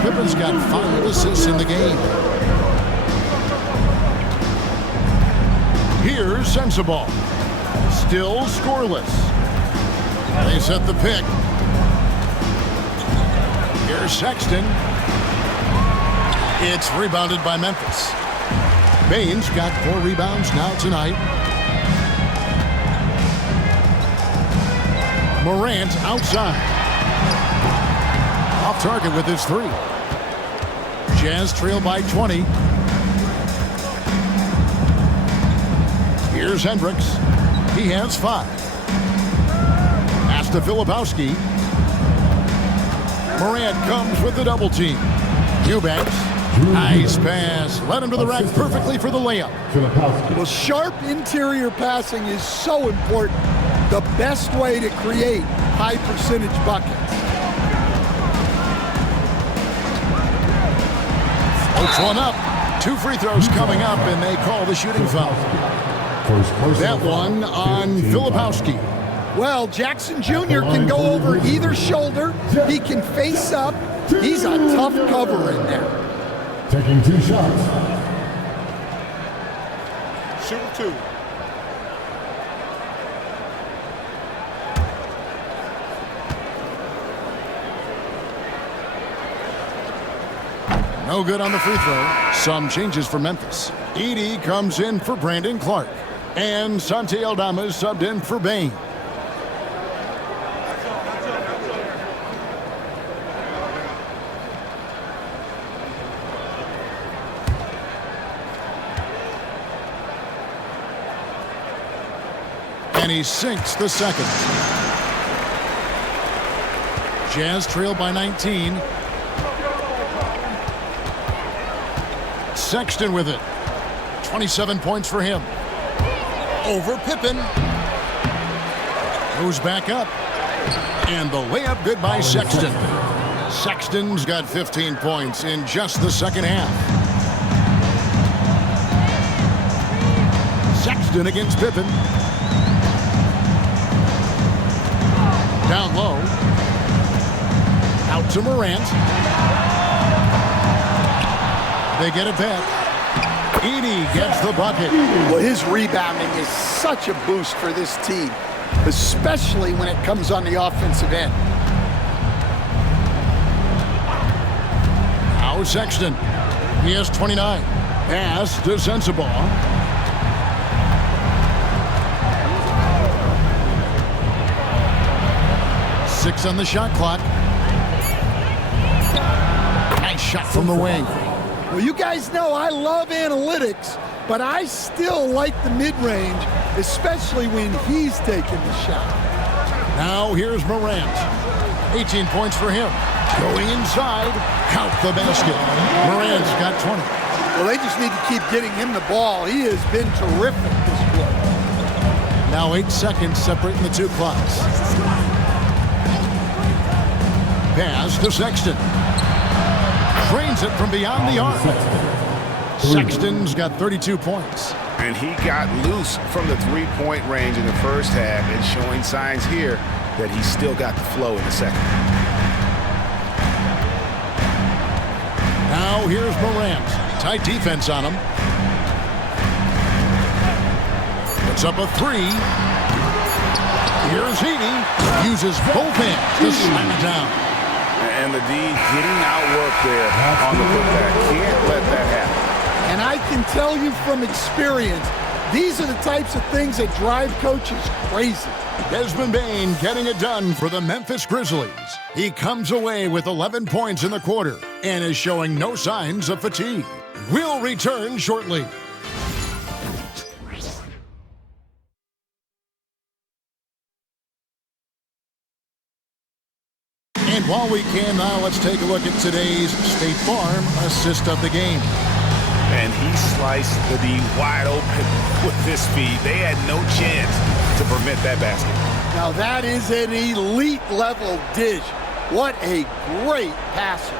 Pippen's got 5 assists in the game. Here's Sensabaugh. Still scoreless. They set the pick. Here's Sexton. It's rebounded by Memphis. Baines got 4 rebounds now tonight. Morant outside. Off target with his 3. Jazz trail by 20. Here's Hendricks. He has 5. Pass to Filipowski. Morant comes with the double team. Eubanks. Nice pass. Led him to the rack perfectly for the layup. Well, sharp interior passing is so important. The best way to create high percentage buckets. Hooks one up. 2 free throws coming up, and they call the shooting foul. That one on Filipowski. Well, Jackson Jr. can go over either shoulder. He can face up. He's a tough cover in there. Taking 2 shots. Shoot 2. No good on the free throw. Some changes for Memphis. Edey comes in for Brandon Clark. And Santi Aldama is subbed in for Bain. And he sinks the second. Jazz trail by 19. Sexton with it. 27 points for him. Over Pippen. Moves back up. And the layup good by Sexton. Sexton's got 15 points in just the second half. Sexton against Pippen. Down low. Out to Morant. They get it back. Edey gets the bucket. Well, his rebounding is such a boost for this team. especially when it comes on the offensive end. Now Sexton. He has 29. Pass to Sensabaugh. Six on the shot clock. Nice shot from the wing. Well, you guys know I love analytics, but I still like the mid-range, especially when he's taking the shot. Now here's Morant. 18 points for him. Going inside, count the basket. Morant's got 20. Well, they just need to keep getting him the ball. He has been terrific this quarter. Now 8 seconds separating the two clocks. Pass to Sexton. Trains it from beyond the arc. Sexton's got 32 points. And he got loose from the three-point range in the first half and showing signs here that he's still got the flow in the second. Now here's Morant. Tight defense on him. It's up a three. Here's Heaney. Uses both hands to slam it down. And the D getting outworked there on the putback. Can't let that happen. And I can tell you from experience, these are the types of things that drive coaches crazy. Desmond Bane getting it done for the Memphis Grizzlies. He comes away with 11 points in the quarter and is showing no signs of fatigue. We'll return shortly. And while we can now, let's take a look at today's State Farm assist of the game. And he sliced the D wide open with his speed. They had no chance to prevent that basket. Now that is an elite level dish. What a great passer.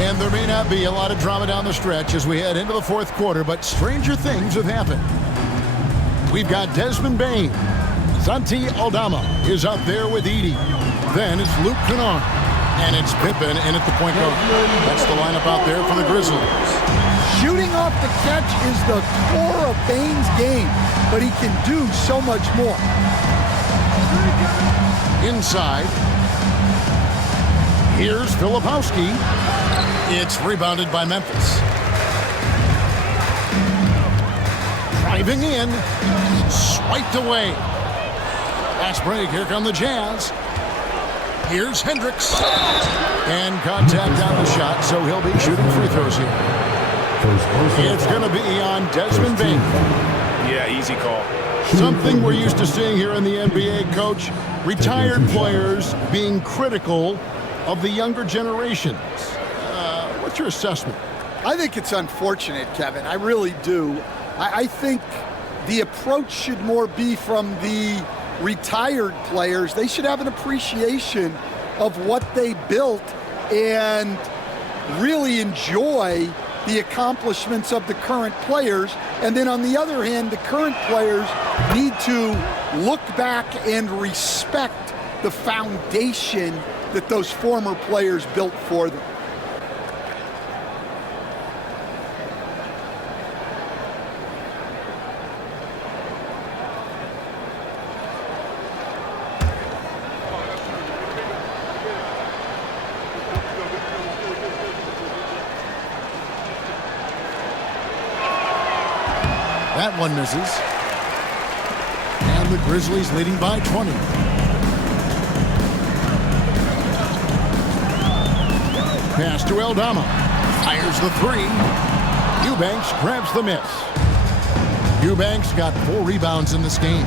And there may not be a lot of drama down the stretch as we head into the fourth quarter, but stranger things have happened. We've got Desmond Bane. Santi Aldama is out there with Edey. Then it's Luke Kennard. And it's Pippen in at the point guard. That's the lineup out there for the Grizzlies. Shooting off the catch is the core of Bane's game, but he can do so much more. Inside. Here's Filipowski. It's rebounded by Memphis. Driving in. Swiped away. Fast break. Here come the Jazz. Here's Hendricks. And contact on the shot, so he'll be shooting free throws here. It's going to be on Desmond Bane. Yeah, easy call. Something we're used to seeing here in the NBA, Coach. Retired players being critical of the younger generations. What's your assessment? I think it's unfortunate, Kevin. I really do. I think the approach should more be from the retired players. They should have an appreciation of what they built and really enjoy the accomplishments of the current players. And then on the other hand, the current players need to look back and respect the foundation that those former players built for them. That one misses. And the Grizzlies leading by 20. Pass to Aldama. Fires the three. Eubanks grabs the miss. Eubanks got 4 rebounds in this game.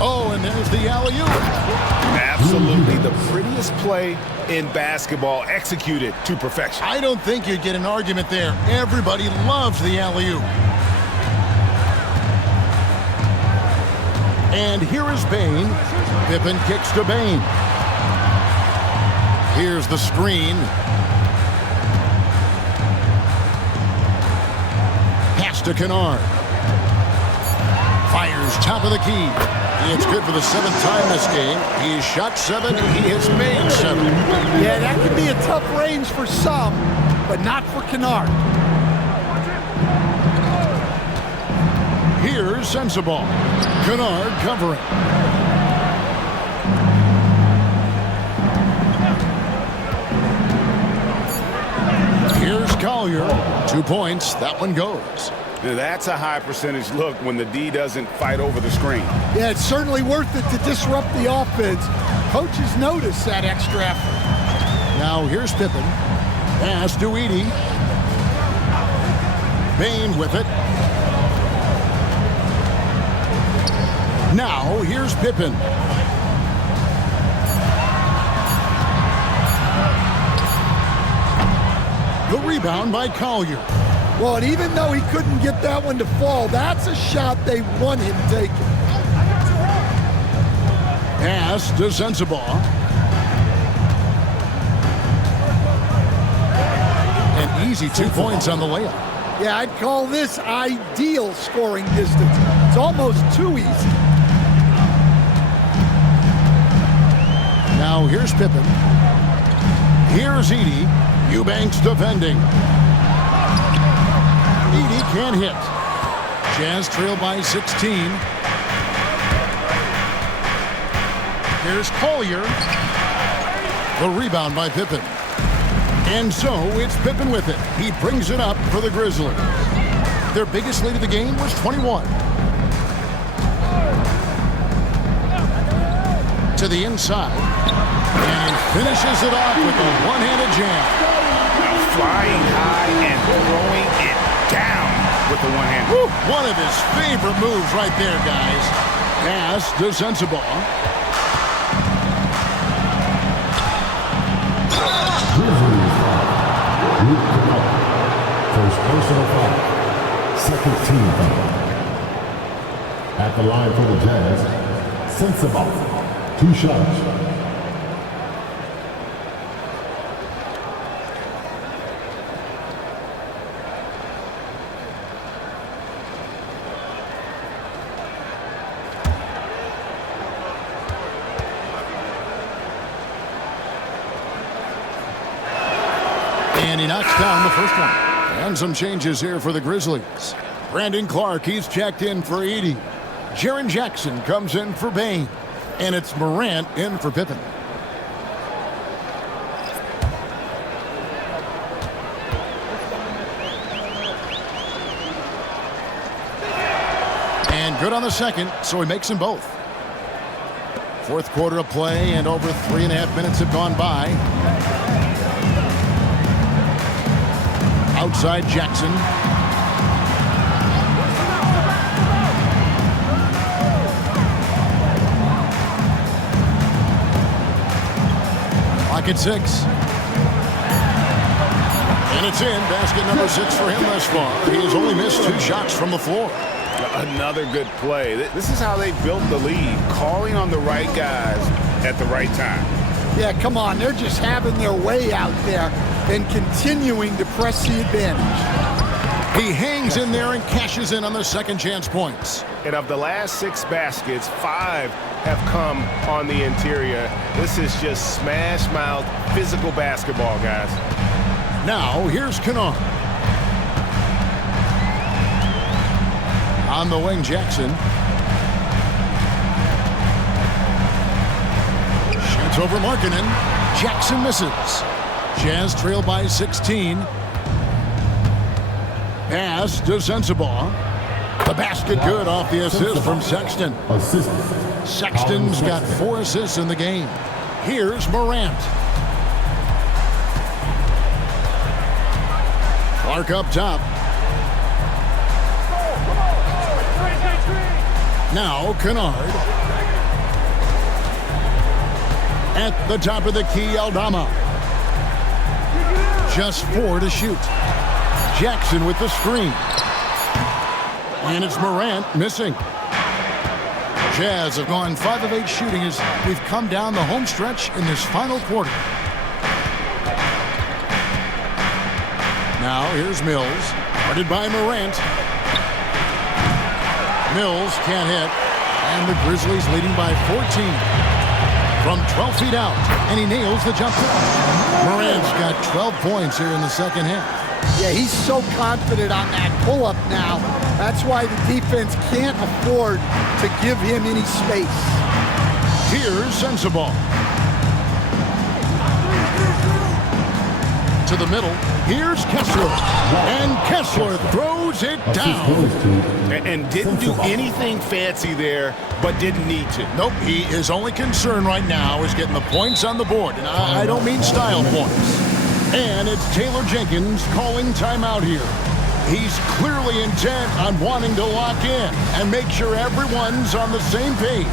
Oh, and there's the alley-oop. Absolutely the prettiest play in basketball, executed to perfection. I don't think you'd get an argument there. Everybody loves the alley-oop. And here is Bane. Pippen kicks to Bane. Here's the screen. Pass to Kennard. Fires top of the key. It's good for the 7th time this game. He's shot 7. He has made 7. Yeah, that could be a tough range for some, but not for Kennard. Here's Sensabaugh. Kennard covering. Here's Collier. 2 points. That one goes. Now that's a high percentage look when the D doesn't fight over the screen. Yeah, it's certainly worth it to disrupt the offense. Coaches notice that extra effort. Now here's Pippen. Pass to Edey. Bain with it. Now here's Pippen. The rebound by Collier. Well, and even though he couldn't get that one to fall, that's a shot they want him taking. Pass to Sensabaugh. An easy 2 points on the layup. Yeah, I'd call this ideal scoring distance. It's almost too easy. Now here's Pippen. Here's Edey. Eubanks defending. Edey can't hit. Jazz trail by 16. Here's Collier. The rebound by Pippen. And so it's Pippen with it. He brings it up for the Grizzlies. Their biggest lead of the game was 21. To the inside. And finishes it off with a one-handed jam. Flying high and throwing it down with the one hand. One of his favorite moves right there, guys. Pass to Sensabaugh. First personal foul. Second team foul. At the line for the Jazz, Sensabaugh. 2 shots. And he knocks down the first one. And some changes here for the Grizzlies. Brandon Clark, he's checked in for Edey. Jaren Jackson comes in for Bain. And it's Morant in for Pippen. And good on the second, so he makes them both. Fourth quarter of play, and over 3.5 minutes have gone by. Outside Jackson. Clock at 6. And it's in. Basket number 6 for him thus far. He has only missed 2 shots from the floor. Another good play. This is how they built the lead, calling on the right guys at the right time. Yeah, come on. They're just having their way out there and continuing to press the advantage. He hangs in there and cashes in on the second chance points. And of the last 6 baskets, 5 have come on the interior. This is just smash mouth physical basketball, guys. Now here's Kennard. On the wing, Jackson. Shoots over Markkanen. Jackson misses. Jazz trail by 16. Pass to Sensabaugh. The basket good off the assist from Sexton. Sexton's got 4 assists in the game. Here's Morant. Clark up top. Now Kennard. At the top of the key, Aldama. Just 4 to shoot. Jackson with the screen. And it's Morant missing. Jazz have gone 5 of 8 shooting as we've come down the home stretch in this final quarter. Now here's Mills. Guarded by Morant. Mills can't hit. And the Grizzlies leading by 14. From 12 feet out. And he nails the jumper. Morant's got 12 points here in the second half. Yeah, he's so confident on that pull-up now. That's why the defense can't afford to give him any space. Here's Sensabaugh. To the middle. Here's Kessler. And Kessler throws it down. And didn't do anything fancy there, but didn't need to. Nope, his only concern right now is getting the points on the board. And I don't mean style points. And it's Taylor Jenkins calling timeout here. He's clearly intent on wanting to lock in and make sure everyone's on the same page.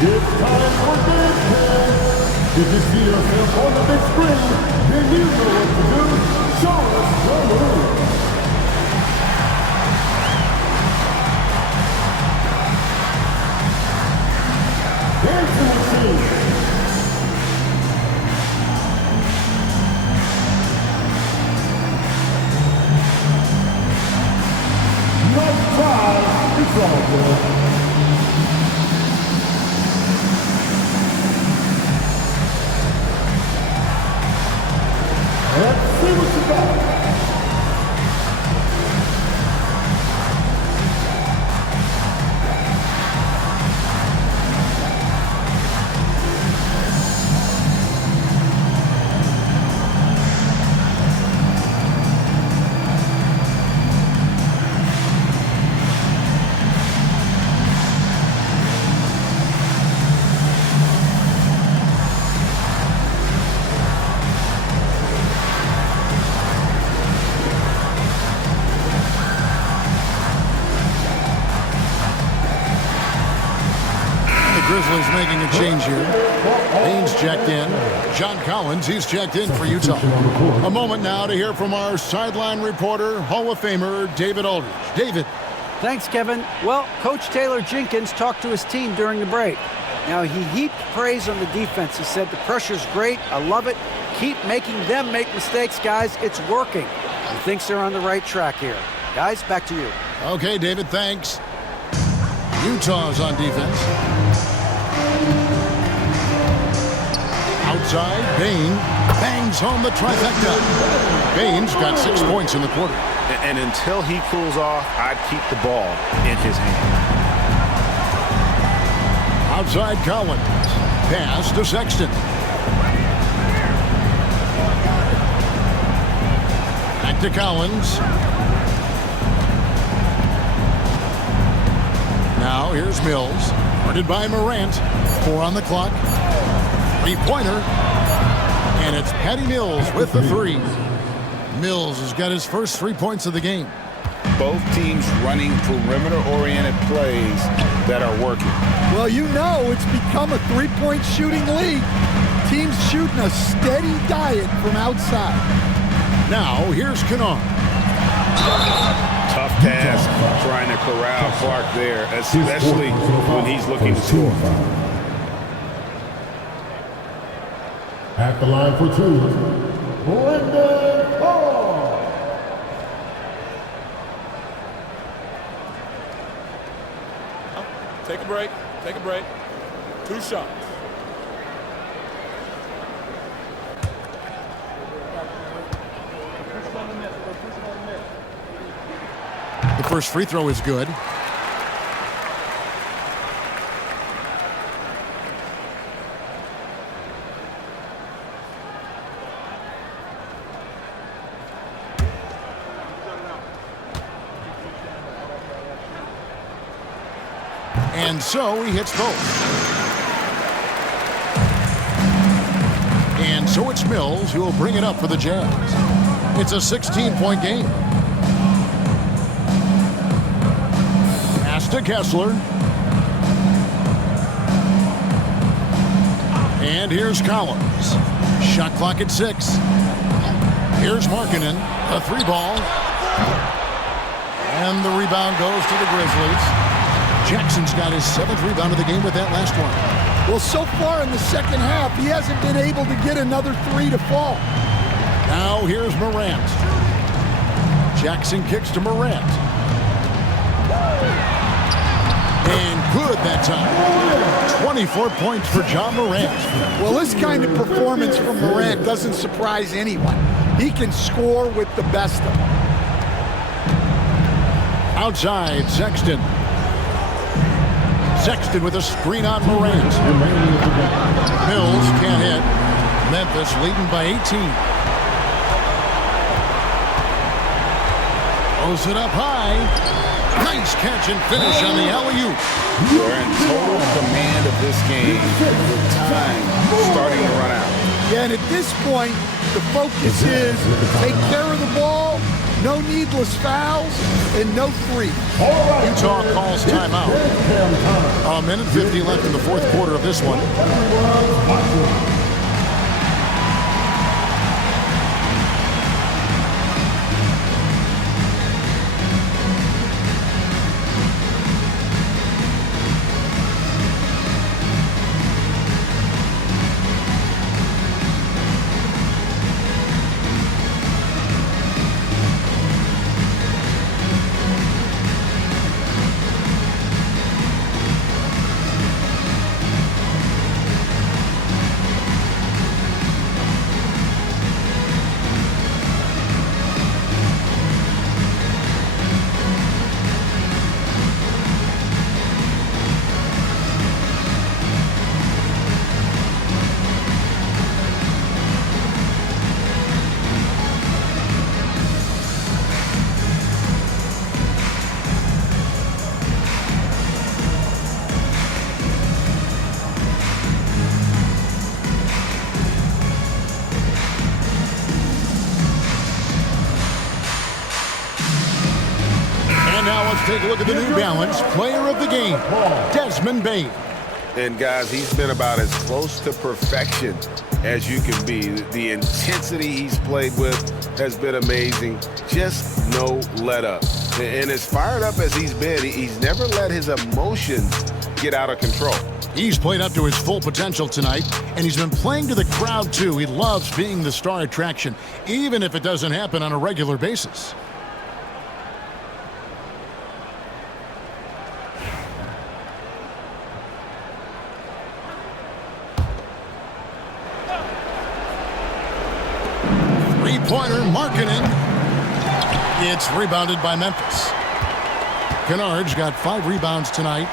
It's time for dance. If you see yourself on the big screen, then you know what to do. Show us the move. Dancing machine. Nice try. It's all good. Let's see what you got. Grizzlies making a change here. Haynes checked in. John Collins, he's checked in for Utah. A moment now to hear from our sideline reporter, Hall of Famer David Aldridge. David. Thanks, Kevin. Well, Coach Taylor Jenkins talked to his team during the break. Now, he heaped praise on the defense. He said, the pressure's great. I love it. Keep making them make mistakes, guys. It's working. He thinks they're on the right track here. Guys, back to you. Okay, David, thanks. Utah's on defense. Outside, Bain bangs home the trifecta. Bain's got 6 points in the quarter. And until he cools off, I'd keep the ball in his hand. Outside, Collins. Pass to Sexton. Back to Collins. Now here's Mills. Guarded by Morant. 4 on the clock. Three-pointer. And it's Patty Mills with the 3. Mills has got his first 3 points of the game. Both teams running perimeter-oriented plays that are working. Well, you know it's become a three-point shooting league. Teams shooting a steady diet from outside. Now, here's Kennard. Tough task trying to corral Clark there, especially when he's looking to score. At the line for 2, Brendan Hall. Take a break. Take a break. 2 shots. The first free throw is good. And so he hits both. And so it's Mills who will bring it up for the Jazz. It's a 16-point game. Pass to Kessler. And here's Collins. Shot clock at 6. Here's Markkanen. A 3-ball. And the rebound goes to the Grizzlies. Jackson's got his 7th rebound of the game with that last one. Well, so far in the second half, he hasn't been able to get another 3 to fall. Now here's Morant. Jackson kicks to Morant. And good that time. 24 points for John Morant. Well, this kind of performance from Morant doesn't surprise anyone. He can score with the best of them. Outside, Sexton. Sexton with a screen on Morant. Mills can't hit. Memphis leading by 18. Throws it up high. Nice catch and finish on the alley-oop. They're in total command of this game with time starting to run out. Yeah, and at this point, the focus is take care of the ball, no needless fouls, and no threes. Utah calls timeout. A minute 50 left in the fourth quarter of this one. Take a look at the New Balance player of the game, Desmond Bane. And guys, he's been about as close to perfection as you can be. The intensity he's played with has been amazing. Just no let up. And as fired up as he's been, he's never let his emotions get out of control. He's played up to his full potential tonight, and he's been playing to the crowd too. He loves being the star attraction, even if it doesn't happen on a regular basis. Three-pointer, Markkanen. It's rebounded by Memphis. Kennard's got 5 rebounds tonight.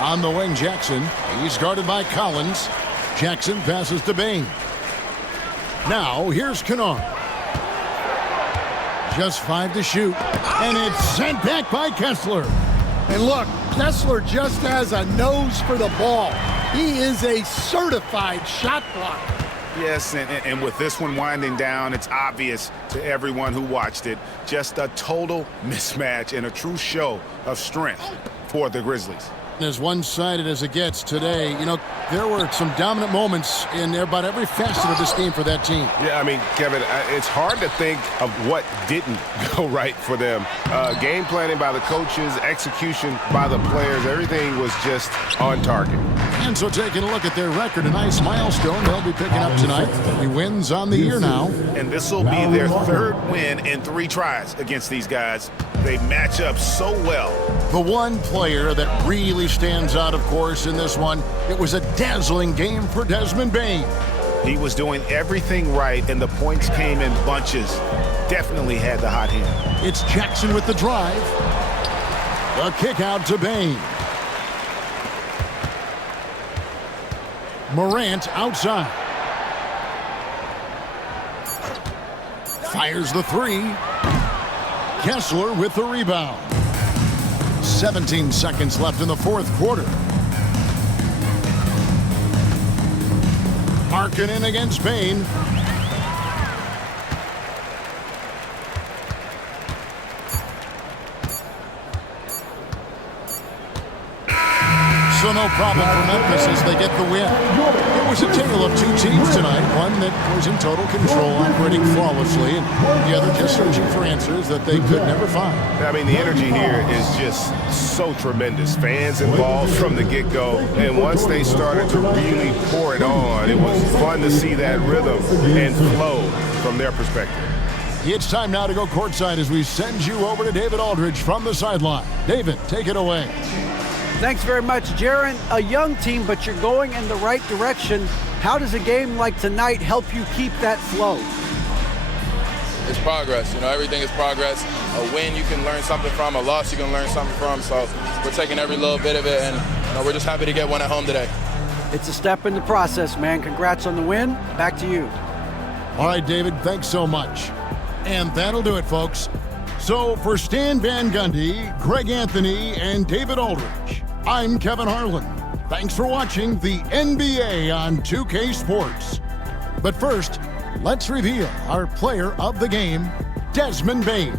On the wing, Jackson. He's guarded by Collins. Jackson passes to Bane. Now, here's Kennard. Just 5 to shoot. And it's sent back by Kessler. And look, Kessler just has a nose for the ball. He is a certified shot blocker. Yes, and with this one winding down, it's obvious to everyone who watched it. Just a total mismatch and a true show of strength for the Grizzlies. As one-sided as it gets today, you know, there were some dominant moments in about every facet of this game for that team. Yeah, I mean, Kevin, it's hard to think of what didn't go right for them. Game planning by the coaches, execution by the players, everything was just on target. And so taking a look at their record, a nice milestone they'll be picking up tonight. 3 wins on the year now. And this will be their 3rd win in 3 tries against these guys. They match up so well. The one player that really stands out, of course, in this one, it was a dazzling game for Desmond Bane. He was doing everything right, and the points came in bunches. Definitely had the hot hand. It's Jackson with the drive. The kick out to Bane. Morant outside. Fires the 3. Kessler with the rebound. 17 seconds left in the fourth quarter. Markkanen against Bane. So no problem for Memphis as they get the win. It was a tale of 2 teams tonight. One that was in total control, operating flawlessly, and the other just searching for answers that they could never find. I mean, the energy here is just so tremendous. Fans involved from the get-go, and once they started to really pour it on, it was fun to see that rhythm and flow from their perspective. It's time now to go courtside as we send you over to David Aldridge from the sideline. David, take it away. Thanks very much, Jaron. A young team, but you're going in the right direction. How does a game like tonight help you keep that flow? It's progress. You know, everything is progress. A win you can learn something from, a loss you can learn something from. So we're taking every little bit of it, and we're just happy to get one at home today. It's a step in the process, man. Congrats on the win. Back to you. All right, David, thanks so much. And that'll do it, folks. So for Stan Van Gundy, Greg Anthony, and David Aldridge, I'm Kevin Harlan. Thanks for watching the NBA on 2K Sports. But first, let's reveal our player of the game, Desmond Bane.